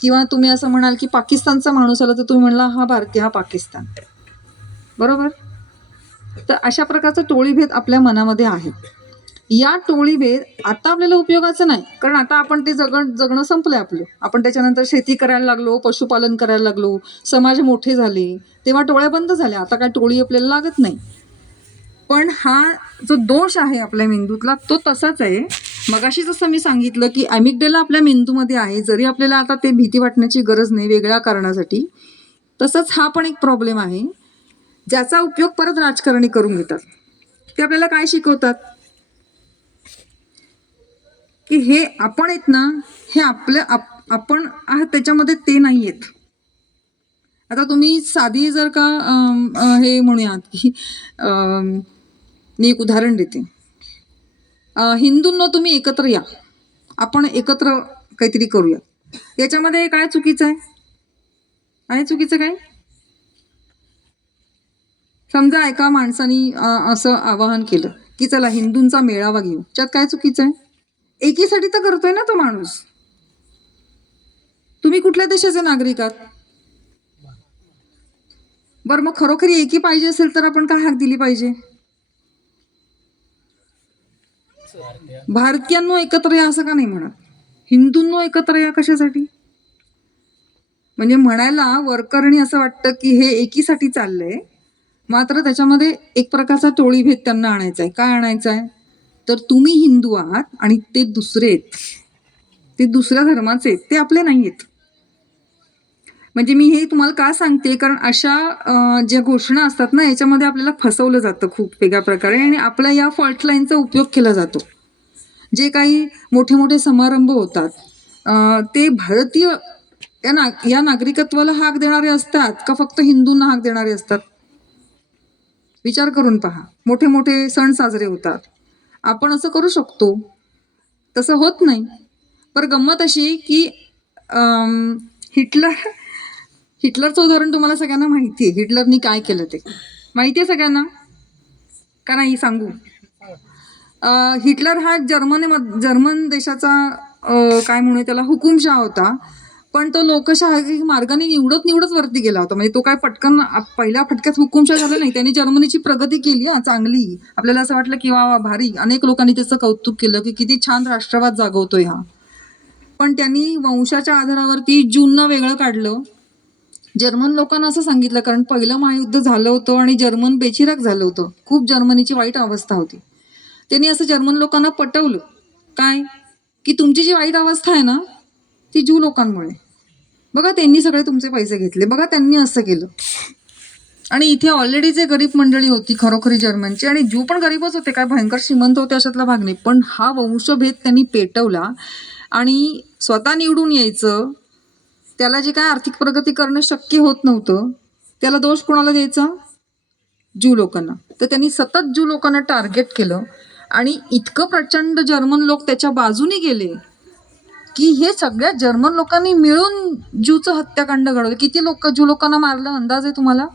किंवा तुम्ही असं म्हणाल की पाकिस्तानचा माणूस आला तर तुम्ही म्हणला हा भारतीय हा पाकिस्तान, बरोबर. तर अशा प्रकारचा टोळीभेद आपल्या मनामध्ये आहे. या टोळीभेद आता आपल्याला उपयोगाचं नाही, कारण आता आपण ते जगणं संपलंय आपलं. आपण त्याच्यानंतर शेती करायला लागलो, पशुपालन करायला लागलो, समाज मोठे झाले, तेव्हा टोळ्या बंद झाल्या. आता काय टोळी आपल्याला लागत नाही. पण हा जो दोष आहे आपल्या मेंदूतला तो तसाच आहे. मगाशी जसं मी सांगितलं की ॲमिग्डाला आपल्या मेंदूमध्ये आहे, जरी आपल्याला आता ते भीती वाटण्याची गरज नाही वेगळ्या कारणासाठी. तसंच हा पण एक प्रॉब्लेम आहे ज्याचा उपयोग परत राजकारणी करून घेतात. ते आपल्याला काय शिकवतात की हे आपण आहेत ना, हे आपण आहात त्याच्यामध्ये ते नाही आहेत. आता तुम्ही साधी जर का हे म्हणूयात की मी एक उदाहरण देते. हिंदूंनो तुम्ही एकत्र या, आपण एकत्र काहीतरी करूया. याच्यामध्ये काय चुकीचं आहे? आहे चुकीचं काय? समजा एका माणसाने असं आवाहन केलं की चला हिंदूंचा मेळावा घेऊ, त्यात काय चुकीचं आहे? एकीसाठी तर करतोय ना तो माणूस. तुम्ही कुठल्या देशाचे नागरिक आहात? बरं, मग खरोखरी एकी पाहिजे असेल तर आपण काय हाक दिली पाहिजे? भारतीयांनो एकत्र या असं का नाही म्हणत? हिंदूंनो एकत्र या कशासाठी? म्हणजे म्हणायला वरकरणी असं वाटतं की हे एकीसाठी चाललंय, मात्र त्याच्यामध्ये एक प्रकारचा टोळीभेद त्यांना आणायचा आहे. काय आणायचा आहे? तर तुम्ही हिंदू आहात आणि ते दुसरे आहेत, ते दुसऱ्या धर्माचे आहेत, ते आपले नाही आहेत. म्हणजे मी हे तुम्हाला का सांगते, कारण अशा ज्या घोषणा असतात ना, याच्यामध्ये आपल्याला फसवलं जातं खूप वेगळ्या प्रकारे आणि आपल्या या फॉल्ट लाईनचा उपयोग केला जातो. जे काही मोठे मोठे समारंभ होतात ते भारतीय या नागरिकत्वाला हाक देणारे असतात का फक्त हिंदूंना हाक देणारे असतात? विचार करून पहा. मोठे मोठे सण साजरे होतात, आपण असं करू शकतो, तसं होत नाही. पर गंमत अशी की हिटलर हिटलरचं उदाहरण तुम्हाला सगळ्यांना माहिती आहे. हिटलरनी काय केलं ते माहिती आहे सगळ्यांना का नाही सांगू? हिटलर हा जर्मन देशाचा काय म्हणू त्याला हुकुमशहा होता, पण तो लोकशाही मार्गाने निवडत वरती गेला होता. म्हणजे तो काय पटकन पहिल्या फटक्यात हुकुमशहा झाला नाही. त्यांनी जर्मनीची प्रगती केली चांगली. आपल्याला असं वाटलं की वा वा भारी. अनेक लोकांनी त्याचं कौतुक केलं की किती छान राष्ट्रवाद जागवतोय हा. पण त्यांनी वंशाच्या आधारावरती ज्यूंना वेगळं काढलं. जर्मन लोकांना असं सांगितलं, कारण पहिलं महायुद्ध झालं होतं आणि जर्मन बेचिराग झालं होतं. खूप जर्मनीची वाईट अवस्था होती. त्यांनी असं जर्मन लोकांना पटवलं काय की तुमची जी वाईट अवस्था आहे ना ती ज्यू लोकांमुळे. बघा त्यांनी सगळे तुमचे पैसे घेतले, बघा त्यांनी असं केलं. आणि इथे ऑलरेडी जे गरीब मंडळी होती खरोखरी जर्मनची, आणि ज्यू पण गरीबच होते, काय भयंकर श्रीमंत होते अशातला भाग नाही, पण हा वंशभेद त्यांनी पेटवला आणि स्वतः निवडून यायचं, त्याला जे काय आर्थिक प्रगती करणं शक्य होत नव्हतं, त्याला दोष कोणाला द्यायचा? ज्यू लोकांना. तर त्यांनी सतत ज्यू लोकांना टार्गेट केलं आणि इतकं प्रचंड जर्मन लोक त्याच्या बाजूने गेले की हे सगळ्या जर्मन लोकांनी मिळून ज्यूचं हत्याकांड घडवलं. किती लोक ज्यू लोकांना मारलं अंदाज आहे तुम्हाला?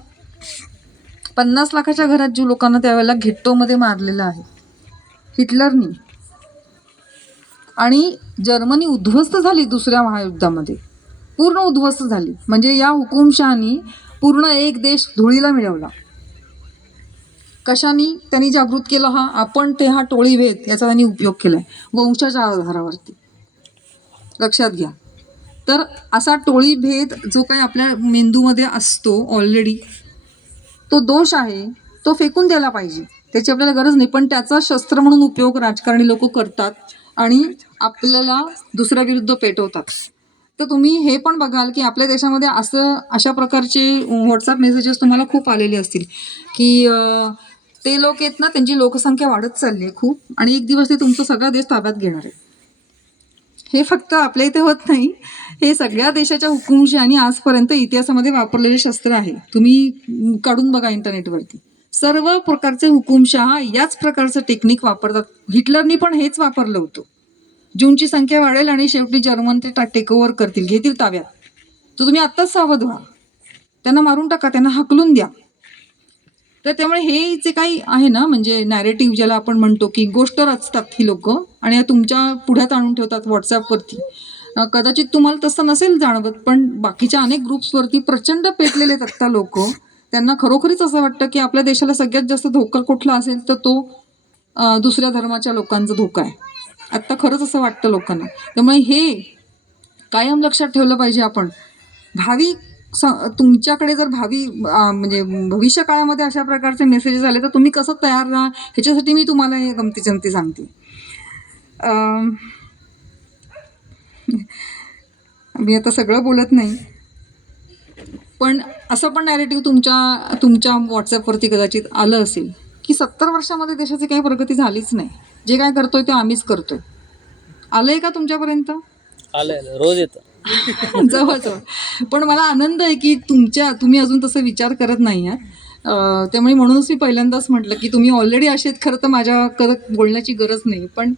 50 लाखाच्या घरात ज्यू लोकांना त्यावेळेला घेट्टोमध्ये मारलेलं आहे हिटलरनी. आणि जर्मनी उद्ध्वस्त झाली दुसऱ्या महायुद्धामध्ये, पूर्ण उद्ध्वस्त झाली. म्हणजे या हुकुमशहानी पूर्ण एक देश धुळीला मिळवला. कशाने त्यांनी जागृत केलं? हा टोळीभेद याचा त्यांनी उपयोग केलाय वंशाच्या आधारावरती. लक्षात घ्या. तर असा टोळीभेद जो काही आपल्या मेंदूमध्ये असतो ऑलरेडी, तो दोष आहे, तो फेकून द्यायला पाहिजे. त्याची आपल्याला गरज नाही, पण त्याचा शस्त्र म्हणून उपयोग राजकारणी लोक करतात आणि आपल्याला दुसऱ्या विरुद्ध पेटवतात. तर तुम्ही हे पण बघाल की आपल्या देशामध्ये अशा प्रकारचे व्हॉट्सअप मेसेजेस तुम्हाला खूप आलेले असतील की ते लोक आहेत ना, त्यांची लोकसंख्या वाढत चालली आहे खूप, आणि एक दिवस ते तुमचा सगळा देश ताब्यात घेणार आहे. हे फक्त आपल्या इथे होत नाही, हे सगळ्या देशाच्या हुकुमशहांनी आजपर्यंत इतिहासामध्ये वापरलेले शस्त्र आहे. तुम्ही काढून बघा इंटरनेटवरती. सर्व प्रकारचे हुकुमशहा याच प्रकारचं टेक्निक वापरतात. हिटलरनी पण हेच वापरलं होतं. ज्यूंची संख्या वाढेल आणि शेवटी जर्मन ते टेक ओव्हर करतील, घेतील ताब्यात. तर तुम्ही आत्ताच सावध व्हा. त्यांना मारून टाका, त्यांना हाकलून द्या. तर त्यामुळे हे जे काही आहे ना, म्हणजे नॅरेटिव्ह ज्याला आपण म्हणतो की गोष्ट रचतात ही लोक आणि तुमच्या पुढ्यात आणून ठेवतात व्हॉट्सॲपवरती. कदाचित तुम्हाला तसं नसेल जाणवत, पण बाकीच्या अनेक ग्रुप्सवरती प्रचंड पेटलेले आहेत आत्ता लोक. त्यांना खरोखरीच असं वाटतं की आपल्या देशाला सगळ्यात जास्त धोका कुठला असेल तर तो दुसऱ्या धर्माच्या लोकांचा धोका आहे. आत्ता खरंच असं वाटतं लोकांना. त्यामुळे हे कायम लक्षात ठेवलं पाहिजे आपण. भावी तुमच्याकडे जर म्हणजे भविष्य काळामध्ये अशा प्रकारचे मेसेजेस आले तर तुम्ही कसं तयार राहा, ह्याच्यासाठी मी तुम्हाला हे गमती सांगते. मी आता सगळं बोलत नाही, पण असं पण नॅरेटिव्ह तुमच्या व्हॉट्सॲपवरती कदाचित आलं असेल की 70 वर्षामध्ये देशाची काही प्रगती झालीच नाही, जे काय करतोय ते आम्हीच करतोय. आलंय का तुमच्यापर्यंत? आलंय, रोज येतं. जवळजवळ. पण मला आनंद आहे की तुम्ही अजून तसं विचार करत नाही आहात. त्यामुळे म्हणूनच मी पहिल्यांदाच म्हटलं की तुम्ही ऑलरेडी असे खरं तर माझ्याकडे बोलण्याची गरज नाही, पण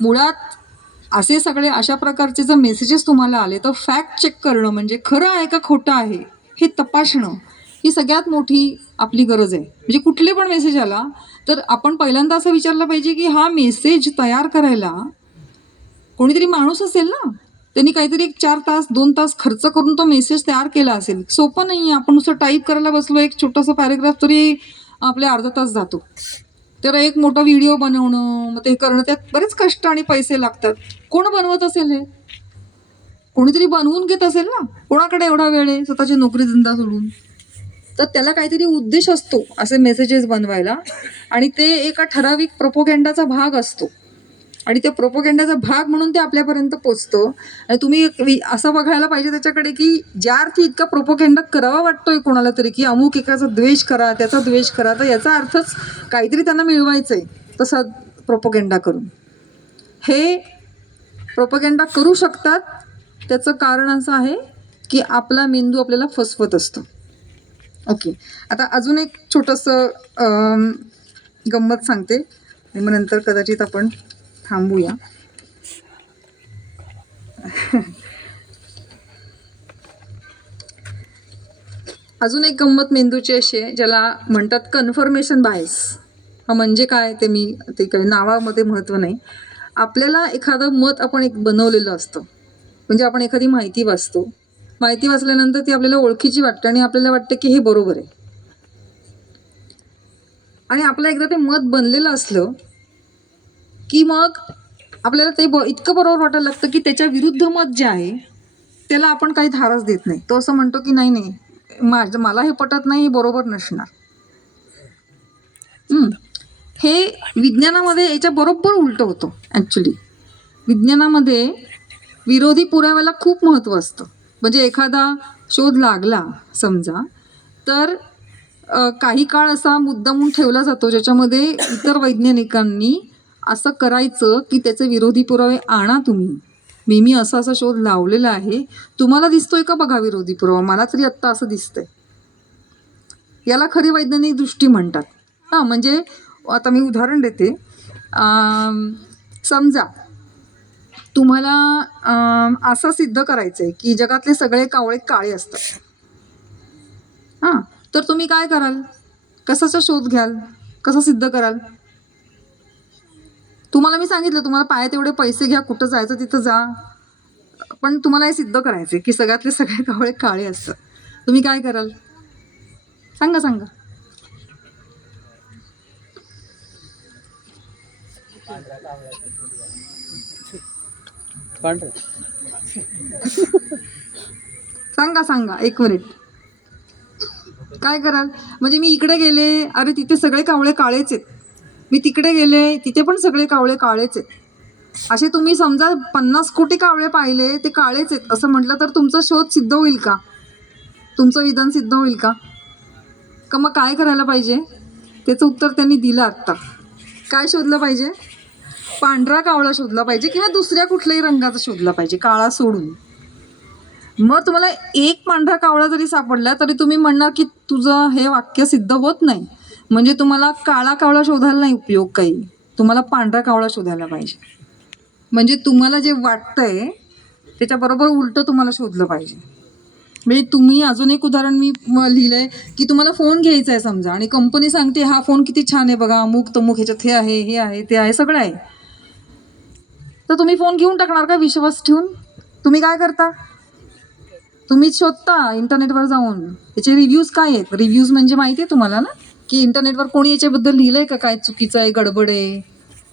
मुळात असे सगळे अशा प्रकारचे जर मेसेजेस तुम्हाला आले तर फॅक्ट चेक करणं, म्हणजे खरं आहे का खोटं आहे हे तपासणं, ही सगळ्यात मोठी आपली गरज आहे. म्हणजे कुठले पण मेसेज आला तर आपण पहिल्यांदा असं विचारलं पाहिजे की हा मेसेज तयार करायला कोणीतरी माणूस असेल ना, त्यांनी काहीतरी एक 4 तास 2 तास खर्च करून तो मेसेज तयार केला असेल. सोपं नाही आहे. आपण नुसतं टाईप करायला बसलो एक छोटासा पॅरेग्राफ तरी आपले अर्धा तास जातो. तर एक मोठा व्हिडिओ बनवणं, मग ते करणं, त्यात बरेच कष्ट आणि पैसे लागतात. कोण बनवत असेल हे? कोणीतरी बनवून घेत असेल ना. कोणाकडे एवढा वेळ आहे स्वतःची नोकरी धंदा सोडून? तर त्याला काहीतरी उद्देश असतो असे मेसेजेस बनवायला, आणि ते एका ठराविक प्रोपोगँडाचा भाग असतो, आणि त्या प्रोपोगँडाचा भाग म्हणून ते आपल्यापर्यंत पोचतं. आणि तुम्ही असं बघायला पाहिजे त्याच्याकडे की ज्या अर्थी इतका प्रोपोगँडा करावा वाटतोय कोणाला तरी, की अमुक एकाचा द्वेष करा, त्याचा द्वेष करा, तर याचा अर्थच काहीतरी त्यांना मिळवायचंय तसा प्रोपोगँडा करून. हे प्रोपोगँडा करू शकतात. त्याचं कारण असं आहे की आपला मेंदू आपल्याला फसवत असतो. ओके, आता अजून एक छोटंसं गंमत सांगते आणि मग नंतर कदाचित आपण थांबूया. अजून एक गंमत मेंदूची अशी आहे, ज्याला म्हणतात कन्फर्मेशन बायस. हा म्हणजे काय ते काही नावामध्ये महत्त्व नाही. आपल्याला एखादं मत आपण एक बनवलेलं असतं, म्हणजे आपण एखादी माहिती वाचतो, माहिती वाचल्यानंतर ती आपल्याला ओळखीची वाटते आणि आपल्याला वाटतं की हे बरोबर आहे. आणि आपलं एकदा ते मत बनलेलं असलं की मग आपल्याला ते इतकं बरोबर वाटायला लागतं की त्याच्या विरुद्ध मत जे आहे त्याला आपण काही धारच देत नाही. तो असं म्हणतो की नाही नाही, मला हे पटत नाही, हे बरोबर नसणार. हे विज्ञानामध्ये याच्या बरोबर उलटं होतं. ॲक्च्युली विज्ञानामध्ये विरोधी पुराव्याला खूप महत्त्व असतं. म्हणजे एखादा शोध लागला समजा, तर काही काळ असा मुद्दामून ठेवला जातो ज्याच्यामध्ये इतर वैज्ञानिकांनी असं करायचं की त्याचे विरोधी पुरावे आणा तुम्ही. मी असा शोध लावलेला आहे, तुम्हाला दिसतोय का बघा विरोधी पुरावा, मला तरी आत्ता असं दिसतंय. याला खरी वैज्ञानिक दृष्टी म्हणतात. म्हणजे आता मी उदाहरण देते. समजा तुम्हाला असं सिद्ध करायचं आहे की जगातले सगळे कावळे काळे असतात. तर तुम्ही काय कराल? कसाचा शोध घ्याल? कसं सिद्ध कराल? तुम्हाला मी सांगितलं, तुम्हाला पायात एवढे पैसे घ्या, कुठं जायचं तिथं जा, पण तुम्हाला हे सिद्ध करायचे की सगळ्यातले सगळे कावळे काळे असतात. तुम्ही काय कराल? सांगा. सांगा 1 मिनिट. काय कराल? म्हणजे मी इकडे गेले, अरे तिथे सगळे कावळे काळेच आहेत. मी तिकडे गेले, तिथे पण सगळे कावळे काळेच आहेत. असे तुम्ही समजा 50 कोटी कावळे पाहिले, ते काळेच आहेत असं म्हटलं तर तुमचा शोध सिद्ध होईल का? तुमचं विधान सिद्ध होईल का? मग काय करायला पाहिजे? त्याचं उत्तर त्यांनी दिलं आत्ता. काय शोधलं पाहिजे? पांढरा कावळा शोधला पाहिजे किंवा दुसऱ्या कुठल्याही रंगाचा शोधला पाहिजे, काळा सोडून. मग तुम्हाला एक पांढरा कावळा जरी सापडला तरी तुम्ही म्हणणार की तुझं हे वाक्य सिद्ध होत नाही. म्हणजे तुम्हाला काळा कावळा शोधायला नाही उपयोग काही, तुम्हाला पांढरा कावळा शोधायला पाहिजे. म्हणजे तुम्हाला जे वाटतंय त्याच्याबरोबर उलटं तुम्हाला शोधलं पाहिजे. म्हणजे तुम्ही अजून एक उदाहरण मी लिहिलंय की तुम्हाला फोन घ्यायचा आहे समजा, आणि कंपनी सांगते हा फोन किती छान आहे बघा, अमुक तमुक, ह्याच्यात हे आहे ते आहे सगळं आहे. तर तुम्ही फोन घेऊन टाकणार का विश्वास ठेवून? तुम्ही काय करता? तुम्ही शोधता इंटरनेटवर जाऊन याचे रिव्ह्यूज काय आहेत. रिव्ह्यूज म्हणजे माहिती आहे तुम्हाला ना, की इंटरनेटवर कोणी याच्याबद्दल लिहिलंय का काय चुकीचं आहे, गडबड आहे,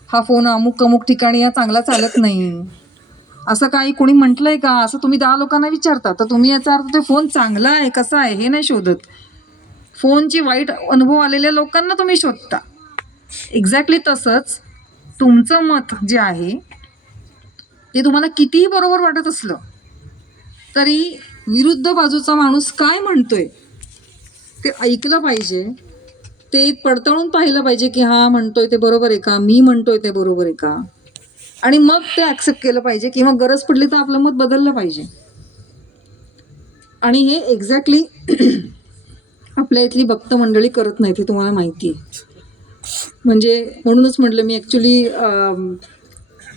हा फोन अमुक ठिकाणी हा चांगला चालत नाही, असं काही कोणी म्हटलंय का, असं तुम्ही 10 लोकांना विचारता. तर तुम्ही याचा अर्थ ते फोन चांगला आहे कसा आहे हे नाही शोधत, फोनची वाईट अनुभव आलेल्या लोकांना तुम्ही शोधता. एक्झॅक्टली तसंच तुमचं मत जे आहे ते तुम्हाला कितीही बरोबर वाटत असलं तरी विरुद्ध बाजूचा माणूस काय म्हणतोय ते ऐकलं पाहिजे. ते पडताळून पाहिलं पाहिजे की हा म्हणतोय ते बरोबर आहे का, मी म्हणतोय ते बरोबर आहे का, आणि मग ते ॲक्सेप्ट केलं पाहिजे किंवा गरज पडली तर आपलं मत बदललं पाहिजे. आणि हे एक्झॅक्टली आपल्या इथली भक्त मंडळी करत नाहीत, हे तुम्हाला माहिती आहे. म्हणजे म्हणूनच म्हटलं मी ॲक्च्युली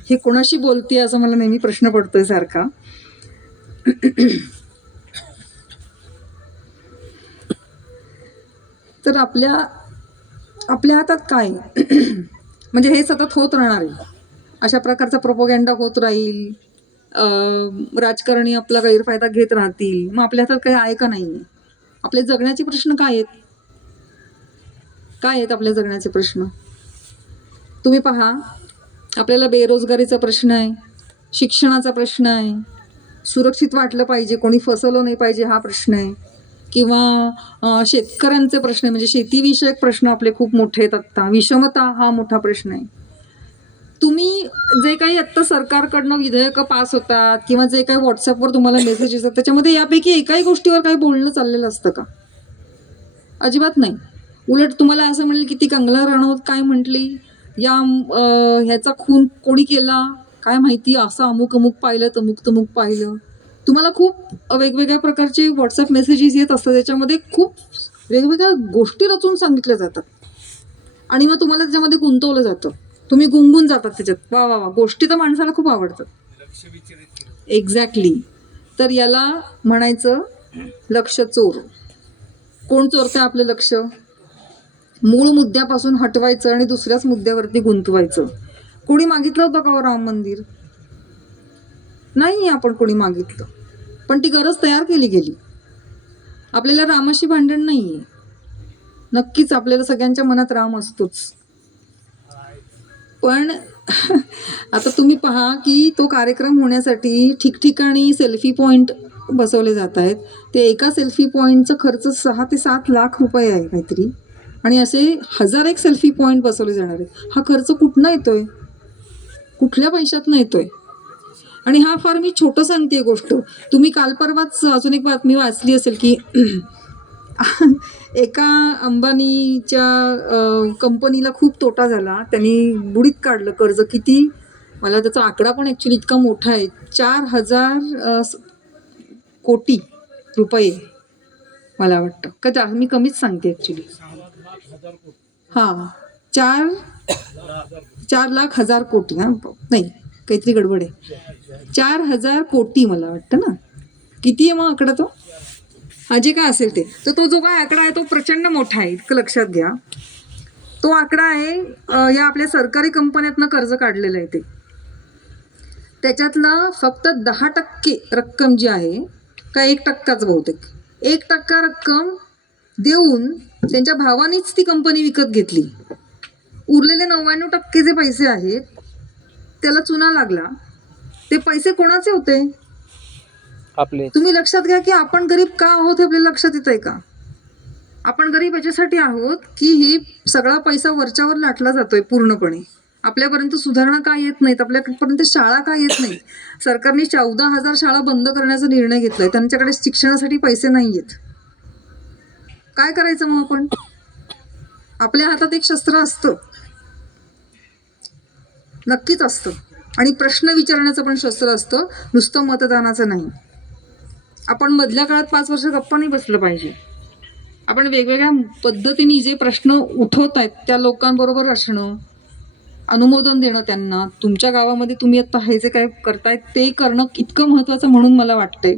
हे कोणाशी बोलते असं मला नेहमी प्रश्न पडतोय सारखा. तर आपल्या हातात काय म्हणजे हे सतत होत राहणार आहे. अशा प्रकारचा प्रोपोगँडा होत राहील, राजकारणी आपला गैरफायदा घेत राहतील, मग आपल्या हातात काही आहे का नाही आहे? आपले जगण्याचे प्रश्न काय आहेत? काय आहेत आपल्या जगण्याचे प्रश्न? तुम्ही पहा, आपल्याला बेरोजगारीचा प्रश्न आहे, शिक्षणाचा प्रश्न आहे, सुरक्षित वाटलं पाहिजे, कोणी फसवलं नाही पाहिजे हा प्रश्न आहे, किंवा शेतकऱ्यांचे प्रश्न आहे, म्हणजे शेतीविषयक प्रश्न आपले खूप मोठे आहेत आत्ता, विषमता हा मोठा प्रश्न आहे. तुम्ही जे काही आत्ता सरकारकडनं विधेयकं पास होतात किंवा जे काही व्हॉट्सअपवर तुम्हाला मेसेज येतात त्याच्यामध्ये यापैकी एकाही गोष्टीवर काही बोलणं चाललेलं असतं का? अजिबात नाही. उलट तुम्हाला असं म्हणेल की ती कंगना राणौत काय म्हटली, ह्याचा खून कोणी केला काय माहिती, असं अमुक अमुक पाहिलं, तमुक तमुक पाहिलं. तुम्हाला खूप वेगवेगळ्या प्रकारचे व्हॉट्सअप मेसेजेस येत असतात, त्याच्यामध्ये खूप वेगवेगळ्या गोष्टी रचून सांगितल्या जातात आणि मग तुम्हाला त्याच्यामध्ये गुंतवलं जातं, तुम्ही गुंगून जातात त्याच्यात. वा वा वा, गोष्टी तर माणसाला खूप आवडतात. एक्झॅक्टली. तर याला म्हणायचं लक्ष चोर. कोण चोरतंय आपलं लक्ष? मूळ मुद्द्यापासून हटवायचं आणि दुसऱ्याच मुद्द्यावरती गुंतवायचं. कोणी मागितलं होतं का राम मंदिर? नाही आपण कोणी मागितलं, पण ती गरज तयार केली गेली. आपल्याला रामाशी भांडण नाहीये. नक्कीच आपल्याला सगळ्यांच्या मनात राम असतोच, पण आता तुम्ही पहा की तो कार्यक्रम होण्यासाठी ठिकठिकाणी सेल्फी पॉईंट बसवले जात आहेत. ते एका सेल्फी पॉईंटचा खर्च 6 ते 7 लाख रुपये आहे काहीतरी, आणि असे 1000 एक सेल्फी पॉईंट बसवले जाणार आहेत. हा खर्च कुठनं येतोय? कुठल्या पैशातनं येतोय? आणि हा फार मी छोटं सांगते गोष्ट. तुम्ही काल परवाच अजून एक बातमी वाचली असेल की एका अंबानीच्या कंपनीला खूप तोटा झाला, त्यांनी बुडीत काढलं कर्ज. किती, मला त्याचा आकडा पण ॲक्च्युली इतका मोठा आहे, 4000 कोटी रुपये मला वाटतं का, मी कमीच सांगते ॲक्च्युली. हां, 4,00,000 कोटी. हां नाही, काहीतरी गडबड आहे. 4000 कोटी मला वाटतं ना, किती आहे मग आकडा तो? हा जे काय असेल ते, तर तो जो काय आकडा आहे तो प्रचंड मोठा आहे, इतकं लक्षात घ्या. तो आकडा आहे या आपल्या सरकारी कंपन्यातनं कर्ज काढलेलं आहे ते. त्याच्यातलं फक्त 10% रक्कम जी आहे, का 1%च बहुतेक, 1% रक्कम देऊन त्यांच्या भावानीच ती कंपनी विकत घेतली. उरलेले 99% जे पैसे आहेत त्याला चुना लागला. ते पैसे कोणाचे होते? आपले. तुम्ही लक्षात घ्या की आपण गरीब का आहोत हे आपल्याला लक्षात येत आहे का? आपण गरीब याच्यासाठी आहोत की ही सगळा पैसा वरच्यावर लाटला जातोय पूर्णपणे. आपल्यापर्यंत सुधारणा का येत नाहीत, आपल्यापर्यंत शाळा का येत नाही. सरकारने 14,000 शाळा बंद करण्याचा निर्णय घेतलाय, त्यांच्याकडे शिक्षणासाठी पैसे नाही आहेत. काय करायचं मग आपण? आपल्या हातात एक शस्त्र असतं, नक्कीच असतं, आणि प्रश्न विचारण्याचं पण शस्त्र असतं, नुसतं मतदानाचं नाही. आपण मधल्या काळात 5 वर्ष गप्पा नाही बसलं पाहिजे. आपण वेगवेगळ्या पद्धतीने जे प्रश्न उठवत आहेत त्या लोकांबरोबर असणं, अनुमोदन देणं त्यांना. तुमच्या गावामध्ये तुम्ही आता हे जे काय करतायत ते करणं इतकं महत्त्वाचं म्हणून मला वाटतंय.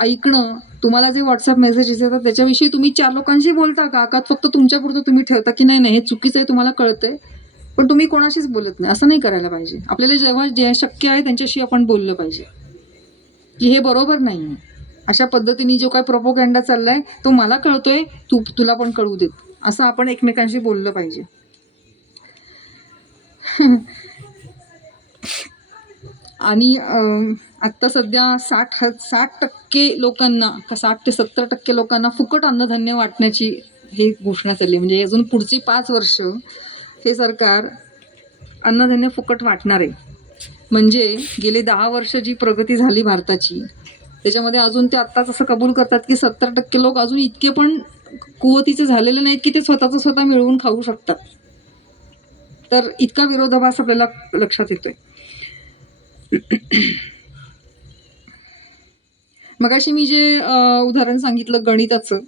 ऐकणं, तुम्हाला जे व्हॉट्सअप मेसेजेस येतात त्याच्याविषयी तुम्ही 4 लोकांशी बोलता का? का फक्त तुमच्यापुरतं तुम्ही ठेवता की नाही हे चुकीचं आहे, तुम्हाला कळतंय, पण तुम्ही कोणाशीच बोलत नाही? असं नाही करायला पाहिजे. आपल्याला जेव्हा जे शक्य आहे त्यांच्याशी आपण बोललं पाहिजे की हे बरोबर नाही आहे. अशा पद्धतीने जो काय प्रोपोगँडा चाललाय तो मला कळतोय, तुला पण कळू देत, असं आपण एकमेकांशी बोललं पाहिजे. आणि आत्ता सध्या 60% लोकांना, का 60 ते 70% लोकांना फुकट अन्नधान्य वाटण्याची ही घोषणा चालली आहे. म्हणजे अजून पुढची 5 वर्ष हे सरकार अन्नधान्य फुकट वाटणार आहे. म्हणजे गेली 10 वर्ष जी प्रगती झाली भारताची, त्याच्यामध्ये अजून ते आत्ताच असं कबूल करतात की 70% लोक अजून इतके पण कुवतीचे झालेले नाहीत की ते स्वतःचं स्वतः मिळवून खाऊ शकतात. तर इतका विरोधाभास आपल्याला लक्षात येतोय. मगाशी मी जे उदाहरण सांगितलं गणिताचं,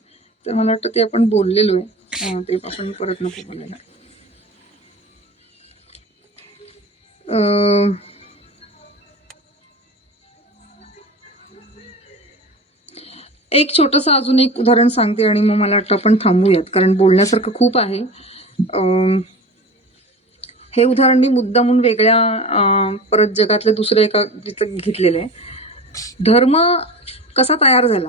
तर मला वाटतं ते आपण बोललेलो आहे, ते आपण परत नको बोलायला. एक छोटंसं अजून एक उदाहरण सांगते आणि मग मला वाटतं आपण थांबूयात, कारण बोलण्यासारखं खूप आहे. हे उदाहरण मी मुद्दामून वेगळ्या परत जगातल्या दुसऱ्या एका जिथं घेतलेलं आहे. धर्म कसा तयार झाला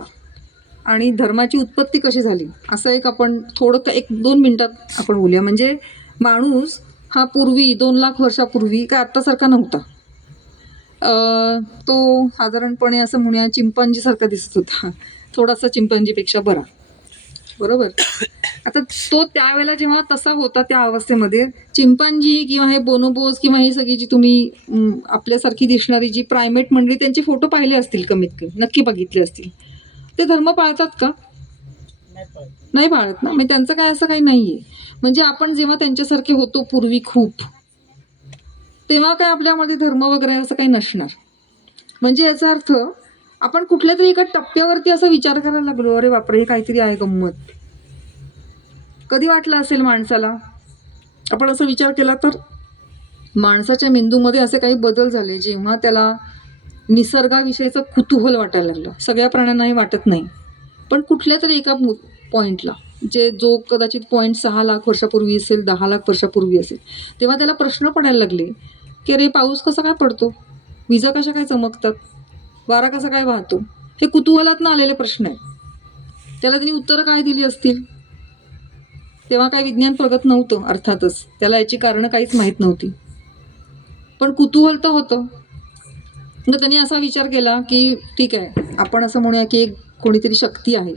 आणि धर्माची उत्पत्ती कशी झाली असं एक आपण थोडं 1-2 मिनिटात आपण बोलूया. म्हणजे माणूस हा पूर्वी 2 लाख वर्षापूर्वी काय आत्तासारखा नव्हता. तो साधारणपणे असं म्हणूया चिंपांजीसारखा दिसत होता, थोडासा चिंपांजीपेक्षा बरा, बरोबर. आता तो त्यावेळेला जेव्हा तसा होता त्या अवस्थेमध्ये चिंपांजी किंवा हे बोनोबोस किंवा ही सगळी जी तुम्ही आपल्यासारखी दिसणारी जी प्रायमेट मंडळी त्यांचे फोटो पाहिले असतील, कमीत कमी नक्की बघितले असतील. ते धर्म पाळतात का? नाही पाळत ना. म्हणजे त्यांचं काय असं काही नाहीये. म्हणजे आपण जेव्हा त्यांच्यासारखे होतो पूर्वी खूप, तेव्हा काय आपल्यामध्ये धर्म वगैरे असं काही नसणार. म्हणजे याचा अर्थ आपण कुठल्या तरी एका टप्प्यावरती असा विचार करायला लागलो, अरे बापरे हे काहीतरी आहे गंमत. कधी वाटलं असेल माणसाला? आपण असा विचार केला तर माणसाच्या मेंदूमध्ये असे काही बदल झाले जेव्हा त्याला निसर्गाविषयीचं कुतूहल वाटायला लागलं. सगळ्या प्राण्यांनाही वाटत नाही, पण कुठल्या तरी एका पॉईंटला जो कदाचित 6 लाख वर्षापूर्वी असेल, 10 लाख वर्षापूर्वी असेल, तेव्हा त्याला प्रश्न पडायला लागले की अरे पाऊस कसा काय पडतो, विजा कशा काय चमकतात, वारा कसा काय वाहतो. हे कुतूहलातनं आलेले प्रश्न आहेत. त्याला त्यांनी उत्तरं काय दिली असतील? तेव्हा काय विज्ञान प्रगत नव्हतं अर्थातच, त्याला याची कारणं काहीच माहीत नव्हती, पण कुतूहल तर होतं. मग त्यांनी असा विचार केला की ठीक आहे, आपण असं म्हणूया की एक कोणीतरी शक्ती आहे,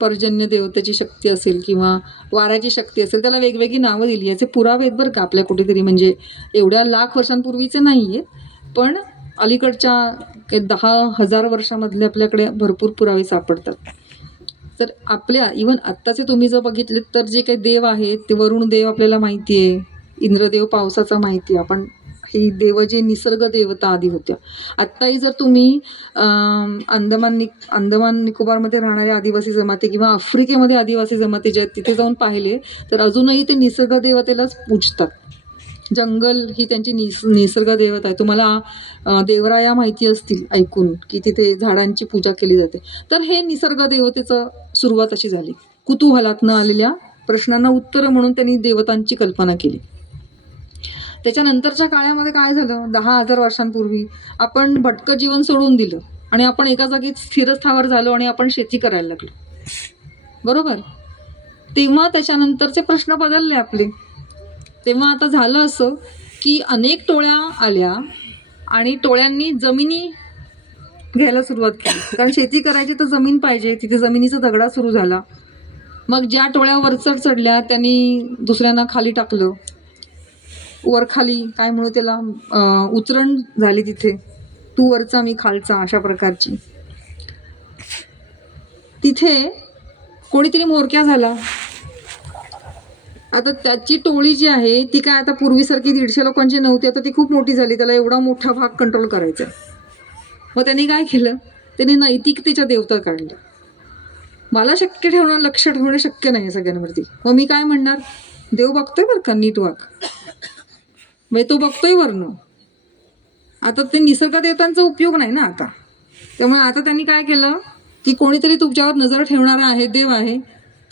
पर्जन्य देवतेची शक्ती असेल किंवा वाऱ्याची शक्ती असेल, त्याला वेगवेगळी नावं दिली. याचे पुरावे आहेत बरं का आपल्या कुठेतरी, म्हणजे एवढ्या लाख वर्षांपूर्वीचे नाही आहेत, पण अलीकडच्या 10,000 वर्षामधले आपल्याकडे भरपूर पुरावे सापडतात. तर आपल्या इव्हन आत्ताचे तुम्ही जर बघितले तर जे काही देव आहेत ते वरुण देव आपल्याला माहिती आहे, इंद्रदेव पावसाचा माहिती आहे. आपण ही देव जे निसर्ग देवता आधी होत्या. आत्ताही जर तुम्ही अंदमान निकोबारमध्ये राहणारे आदिवासी जमाती किंवा आफ्रिकेमध्ये आदिवासी जमाती जे आहेत तिथे जाऊन पाहिले तर अजूनही ते निसर्ग देवतेलाच पूजतात. जंगल ही त्यांची निसर्ग देवता आहे. तुम्हाला देवराया माहिती असतील ऐकून की तिथे झाडांची पूजा केली जाते. तर हे निसर्ग देवतेचं सुरुवात अशी झाली. कुतूहलातनं आलेल्या प्रश्नांना उत्तरं म्हणून त्यांनी देवतांची कल्पना केली. त्याच्यानंतरच्या काळामध्ये काय झालं, 10,000 वर्षांपूर्वी आपण भटकं जीवन सोडून दिलं आणि आपण एका जागी स्थिरस्थावर झालो आणि आपण शेती करायला लागलो, बरोबर. तेव्हा त्याच्यानंतरचे प्रश्न बदलले आपले. तेव्हा आता झालं असं की अनेक टोळ्या आल्या आणि टोळ्यांनी जमिनी घ्यायला सुरुवात केली, कारण शेती करायची तर जमीन पाहिजे. तिथे जमिनीचा दगडा सुरू झाला. मग ज्या टोळ्या वरचढ चढल्या त्यांनी दुसऱ्यांना खाली टाकलं, वर खाली काय म्हणू त्याला, उतरण झाली तिथे, तू वरचा मी खालचा, अशा प्रकारची. तिथे कोणीतरी मोरक्या झाला. आता त्याची टोळी जी आहे ती काय आता पूर्वीसारखी 150 लोकांची नव्हती, आता ती खूप मोठी झाली. त्याला एवढा मोठा भाग कंट्रोल करायचा. मग त्यांनी काय केलं, त्यांनी नैतिकतेच्या देवता काढल्या. मला शक्य ठेवणं, लक्ष ठेवणं शक्य नाही सगळ्यांवरती. मग मी काय म्हणणार, देव बघतोय बरं का, नीट वाग. म्हणजे तो बघतोय वरनं. आता ते निसर्ग देवतांचा उपयोग नाही ना आता. त्यामुळे आता त्यांनी काय केलं की कोणीतरी तुमच्यावर नजर ठेवणारा आहे, देव आहे,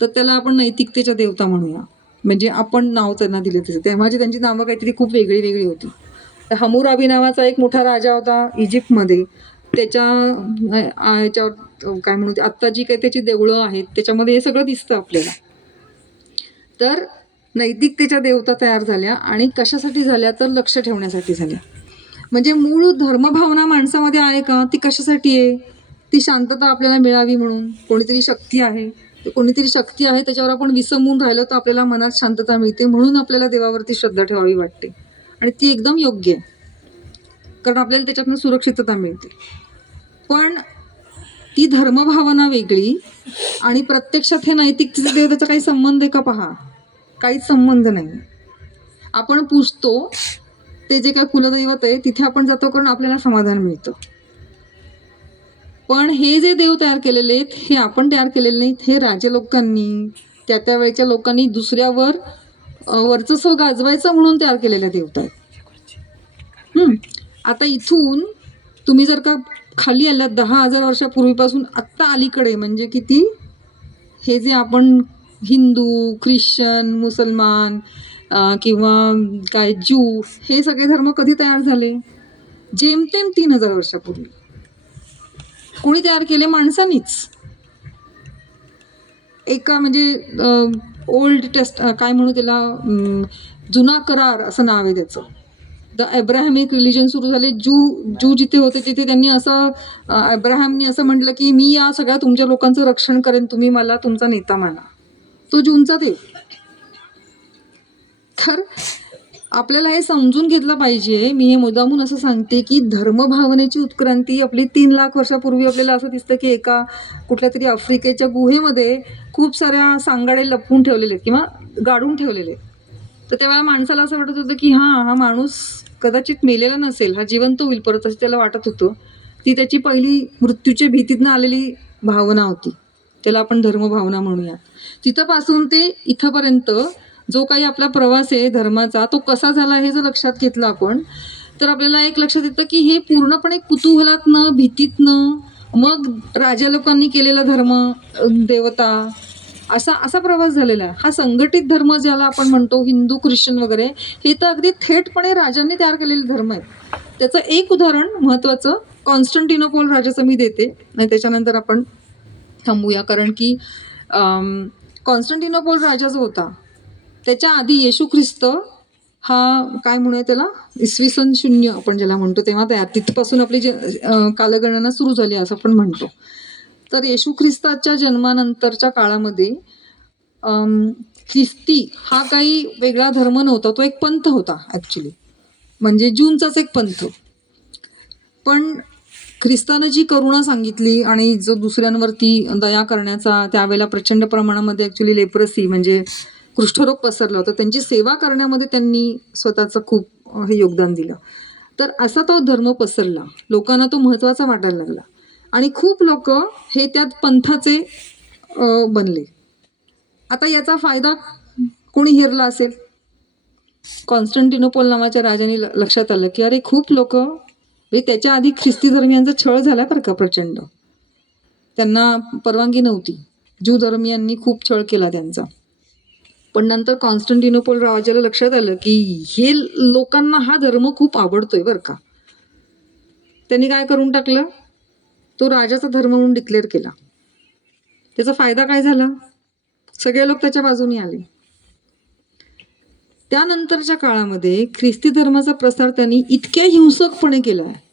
तर त्याला आपण नैतिकतेच्या देवता म्हणूया. म्हणजे आपण नाव त्यांना दिले तसे. तेव्हाची त्यांची नावं काहीतरी खूप वेगळी वेगळी होती. हमूराबी नावाचा एक मोठा राजा होता इजिप्तमध्ये. त्याच्या ह्याच्यावर काय म्हणू, आत्ता जी काही त्याची देवळं आहेत त्याच्यामध्ये हे सगळं दिसतं आपल्याला. तर नैतिकतेच्या देवता तयार झाल्या आणि कशासाठी झाल्या तर लक्ष ठेवण्यासाठी झाल्या. म्हणजे मूळ धर्मभावना माणसामध्ये आहे का, ती कशासाठी आहे, ती शांतता आपल्याला मिळावी म्हणून. कोणीतरी शक्ती आहे, कोणीतरी शक्ती आहे त्याच्यावर आपण विसंबून राहिलो तर आपल्याला मनात शांतता मिळते, म्हणून आपल्याला देवावरती श्रद्धा ठेवावी वाटते. आणि ती एकदम योग्य आहे, कारण आपल्याला त्याच्यातनं सुरक्षितता मिळते. पण ती धर्मभावना वेगळी आणि प्रत्यक्षात हे नैतिकतेच्या देवतेचा काही संबंध आहे का, पहा, काहीच संबंध नाही. आपण पूजतो ते जे काही कुलदैवत आहे तिथे आपण जातो कारण आपल्याला समाधान मिळतं. पण हे जे देव तयार केलेले आहेत हे आपण तयार केलेले नाहीत. हे राजे लोकांनी, त्या वेळच्या लोकांनी दुसऱ्यावर वर्चस्व गाजवायचं म्हणून तयार केलेल्या देवता आहेत. आता इथून तुम्ही जर का खाली आल्यात 10,000 वर्षापूर्वीपासून आत्ता अलीकडे, म्हणजे किती, हे जे आपण हिंदू, ख्रिश्चन, मुसलमान किंवा काय ज्यू, हे सगळे धर्म कधी तयार झाले? जेमतेम 3000 वर्षापूर्वी. कोणी तयार केले? माणसांनीच. एका म्हणजे ओल्ड टेस्ट काय म्हणू त्याला, जुना करार असं नाव आहे त्याचं. द अब्राहमिक रिलिजन सुरू झाले. जू जिथे होते तिथे त्यांनी असं अब्राहमनी असं म्हटलं की मी या सगळ्या तुमच्या लोकांचं रक्षण करेन, तुम्ही मला तुमचा नेता माना. तो जूनचा देव. तर आपल्याला हे समजून घेतलं पाहिजे. मी हे मुद्दामून असं सांगते की धर्मभावनेची उत्क्रांती आपली 3 लाख वर्षापूर्वी आपल्याला असं दिसतं की एका कुठल्या तरी आफ्रिकेच्या गुहेमध्ये खूप साऱ्या सांगाडे लपवून ठेवलेले आहेत किंवा गाडून ठेवलेले आहेत. तर तेव्हा माणसाला असं वाटत होतं की हा माणूस कदाचित मेलेला नसेल, हा जिवंत होईल परत, असं त्याला वाटत होतं. ती त्याची पहिली मृत्यूच्या भीतीतनं आलेली भावना होती. त्याला आपण धर्मभावना म्हणूया. तिथंपासून ते इथंपर्यंत जो काही आपला प्रवास आहे धर्माचा, तो कसा झाला हे जर लक्षात घेतलं आपण, तर आपल्याला एक लक्षात येतं की हे पूर्णपणे कुतूहलातनं, भीतीतनं, मग राजा लोकांनी केलेला धर्म, देवता, असा प्रवास झालेला आहे. हा संघटित धर्म ज्याला आपण म्हणतो, हिंदू, ख्रिश्चन वगैरे, हे तर अगदी थेटपणे राजांनी तयार केलेले धर्म आहेत. त्याचं एक उदाहरण महत्त्वाचं कॉन्स्टंटिनोपोल राजाचं मी देते, आणि त्याच्यानंतर आपण थांबूया. कारण की कॉन्स्टंटिनोपोल राजा जो होता त्याच्या आधी येशू ख्रिस्त हा काय म्हणूया त्याला, इसवी सन 0 आपण ज्याला म्हणतो तेव्हा तिथपासून आपली जे कालगणना सुरू झाली असं आपण म्हणतो. तर येशू ख्रिस्ताच्या जन्मानंतरच्या काळामध्ये ख्रिस्ती हा काही वेगळा धर्म नव्हता, तो एक पंथ होता ॲक्च्युली, म्हणजे जूनचाच एक पंथ. पण ख्रिस्तानं जी करुणा सांगितली आणि जो दुसऱ्यांवरती दया करण्याचा, त्यावेळेला प्रचंड प्रमाणामध्ये ॲक्च्युली लेप्रसी म्हणजे कुष्ठरोग पसरला होता, त्यांची सेवा करण्यामध्ये त्यांनी स्वतःचं खूप हे योगदान दिलं. तर असा तो धर्म पसरला, लोकांना तो महत्त्वाचा वाटायला लागला आणि खूप लोक हे त्यात पंथाचे बनले. आता याचा फायदा कोणी हेरला असेल? कॉन्स्टंटिनोपोल नावाच्या राजाने लक्षात आलं की अरे खूप लोक, त्याच्या आधी ख्रिस्ती धर्मियांचा छळ झाला बरं का प्रचंड, त्यांना परवानगी नव्हती, ज्यू धर्मियांनी खूप छळ केला त्यांचा. पण नंतर कॉन्स्टंटिनोपोल राजाला लक्षात आलं की हे लोकांना हा धर्म खूप आवडतोय बरं का. त्यांनी काय करून टाकलं, तो राजाचा धर्म म्हणून डिक्लेअर केला. त्याचा फायदा काय झाला? सगळे लोक त्याच्या बाजूने आले. त्यानंतरच्या काळामध्ये ख्रिस्ती धर्माचा प्रसार त्यांनी इतक्या हिंसकपणे केला आहे,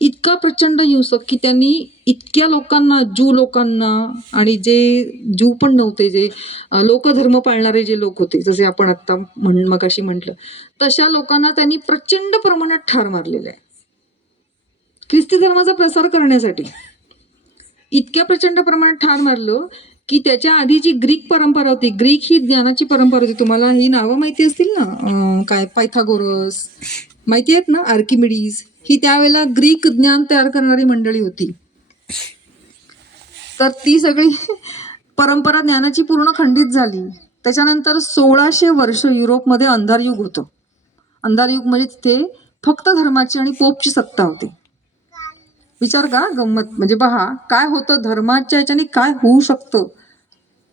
इतका प्रचंड हिंसक की त्यांनी इतक्या लोकांना, ज्यू लोकांना आणि जे ज्यू पण नव्हते, जे लोकधर्म पाळणारे जे लोक होते, जसे आपण आत्ता मगाशी म्हटलं, तशा लोकांना त्यांनी प्रचंड प्रमाणात ठार मारलेलं आहे ख्रिस्ती धर्माचा प्रसार करण्यासाठी. इतक्या प्रचंड प्रमाणात ठार मारलं की त्याच्या आधी जी ग्रीक परंपरा होती, ग्रीक ही ज्ञानाची परंपरा होती. तुम्हाला ही नावं माहिती असतील ना, काय पायथागोरस माहिती आहेत ना, आर्किमिडीज, ही त्यावेळेला ग्रीक ज्ञान तयार करणारी मंडळी होती. तर ती सगळी परंपरा ज्ञानाची पूर्ण खंडित झाली. त्याच्यानंतर 1600 वर्ष युरोपमध्ये अंधारयुग होतं. अंधारयुग म्हणजे तिथे फक्त धर्माची आणि पोपची सत्ता होती. विचार का गंमत, म्हणजे पहा काय होतं, धर्माच्या याच्याने काय होऊ शकतं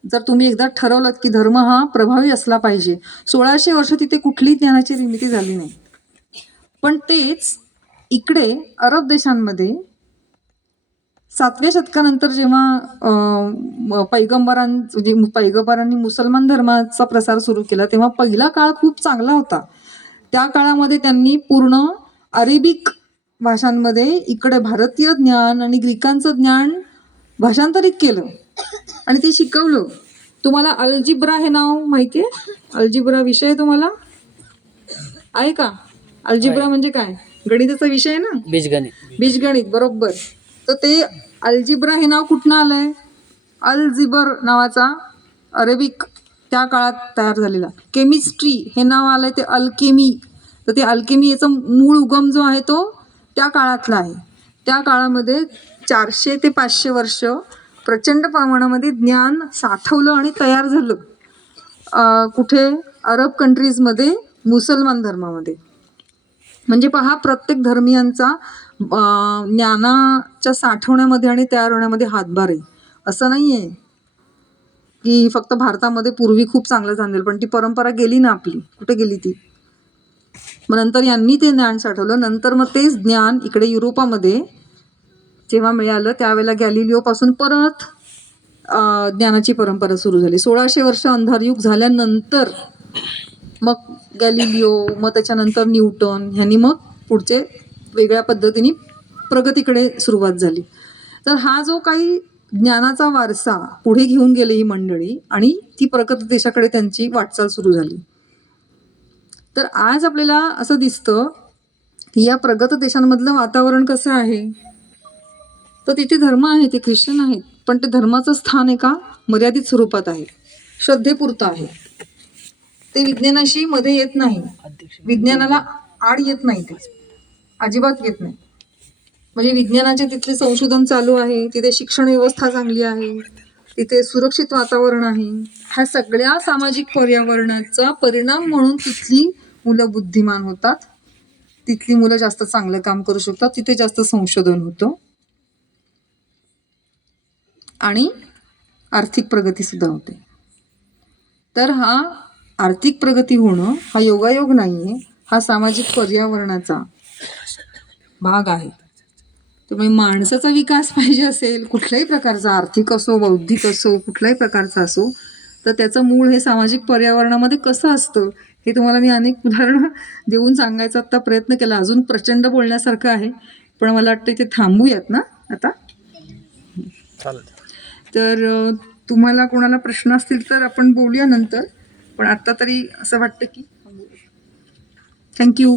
जर तुम्ही एकदा ठरवलं की धर्म हा प्रभावी असला पाहिजे. 1600 वर्ष तिथे कुठलीही ज्ञानाची निर्मिती झाली नाही. पण तेच इकडे अरब देशांमध्ये 7व्या शतकानंतर जेव्हा पैगंबरांनी मुसलमान धर्माचा प्रसार सुरू केला, तेव्हा पहिला काळ खूप चांगला होता. त्या काळामध्ये त्यांनी पूर्ण अरेबिक भाषांमध्ये इकडे भारतीय ज्ञान आणि ग्रीकांचं ज्ञान भाषांतरित केलं आणि ते शिकवलं. तुम्हाला अल्जिब्रा हे नाव माहिती आहे? अल्जिब्रा विषय तुम्हाला आहे का? अल्जिब्रा म्हणजे काय? गणिताचा विषय आहे ना, बीजगणित, बरोबर. तर ते अल्जिब्रा हे नाव कुठनं आलंय? अल्जिबर नावाचा अरेबिक त्या काळात तयार झालेला. केमिस्ट्री हे नाव आलंय ते अल्केमी. तर ते अल्केमी याचा मूळ उगम जो आहे तो त्या काळातला आहे. त्या काळामध्ये 400 ते 500 वर्ष प्रचंड प्रमाणामध्ये ज्ञान साठवलं आणि तयार झालं. कुठे? अरब कंट्रीजमध्ये, मुसलमान धर्मामध्ये. म्हणजे पहा, प्रत्येक धर्मियांचा ज्ञानाच्या साठवण्यामध्ये आणि तयार होण्यामध्ये हातभार आहे. असं नाही आहे की फक्त भारतामध्ये पूर्वी खूप चांगलं झालेलं, पण ती परंपरा गेली ना आपली, कुठे गेली ती? मग नंतर यांनी ते ज्ञान साठवलं. नंतर मग तेच ज्ञान इकडे युरोपामध्ये जेव्हा मिळालं त्यावेळेला गॅलिलिओपासून परत ज्ञानाची परंपरा सुरू झाली. 1600 वर्ष अंधार युग झाल्यानंतर मग गॅलिलिओ, मग त्याच्यानंतर न्यूटन ह्यांनी मग पुढचे वेगळ्या पद्धतीने प्रगतीकडे सुरुवात झाली. तर हा जो काही ज्ञानाचा वारसा पुढे घेऊन गेले ही मंडळी आणि ती प्रगत देशाकडे त्यांची वाटचाल सुरू झाली. तर आज आपल्याला असं दिसतं की या प्रगत देशांमधलं वातावरण कसं आहे, तर तिथे धर्म आहे, ते ख्रिश्चन आहेत, पण ते धर्माचं स्थान एका मर्यादित स्वरूपात आहे, श्रद्धेपुरतं आहे. ते विज्ञानाशी मध्ये येत नाही, विज्ञानाला आड येत नाही, ते अजिबात येत नाही. म्हणजे विज्ञानाचे तिथले संशोधन चालू आहे, तिथे शिक्षण व्यवस्था चांगली आहे, तिथे सुरक्षित वातावरण आहे. ह्या सगळ्या सामाजिक पर्यावरणाचा परिणाम म्हणून तिथली मुलं बुद्धिमान होतात, तिथली मुलं जास्त चांगलं काम करू शकतात, तिथे जास्त संशोधन होतं आणि आर्थिक प्रगती सुद्धा होते. तर हा आर्थिक प्रगती होणं हा योगायोग नाहीये, हा सामाजिक पर्यावरणाचा भाग आहे. त्यामुळे माणसाचा विकास पाहिजे असेल कुठल्याही प्रकारचा, आर्थिक असो, बौद्धिक असो, कुठल्याही प्रकारचा असो, तर त्याचं मूळ हे सामाजिक पर्यावरणामध्ये कसं असतं हे तुम्हाला मी अनेक उदाहरणं देऊन सांगायचा आत्ता प्रयत्न केला. अजून प्रचंड बोलण्यासारखं आहे, पण मला वाटतं इथे थांबूयात ना आता. तर तुम्हाला कोणाला प्रश्न असतील तर आपण बोलूया नंतर, पण आत्ता तरी असं वाटतं की थँक्यू.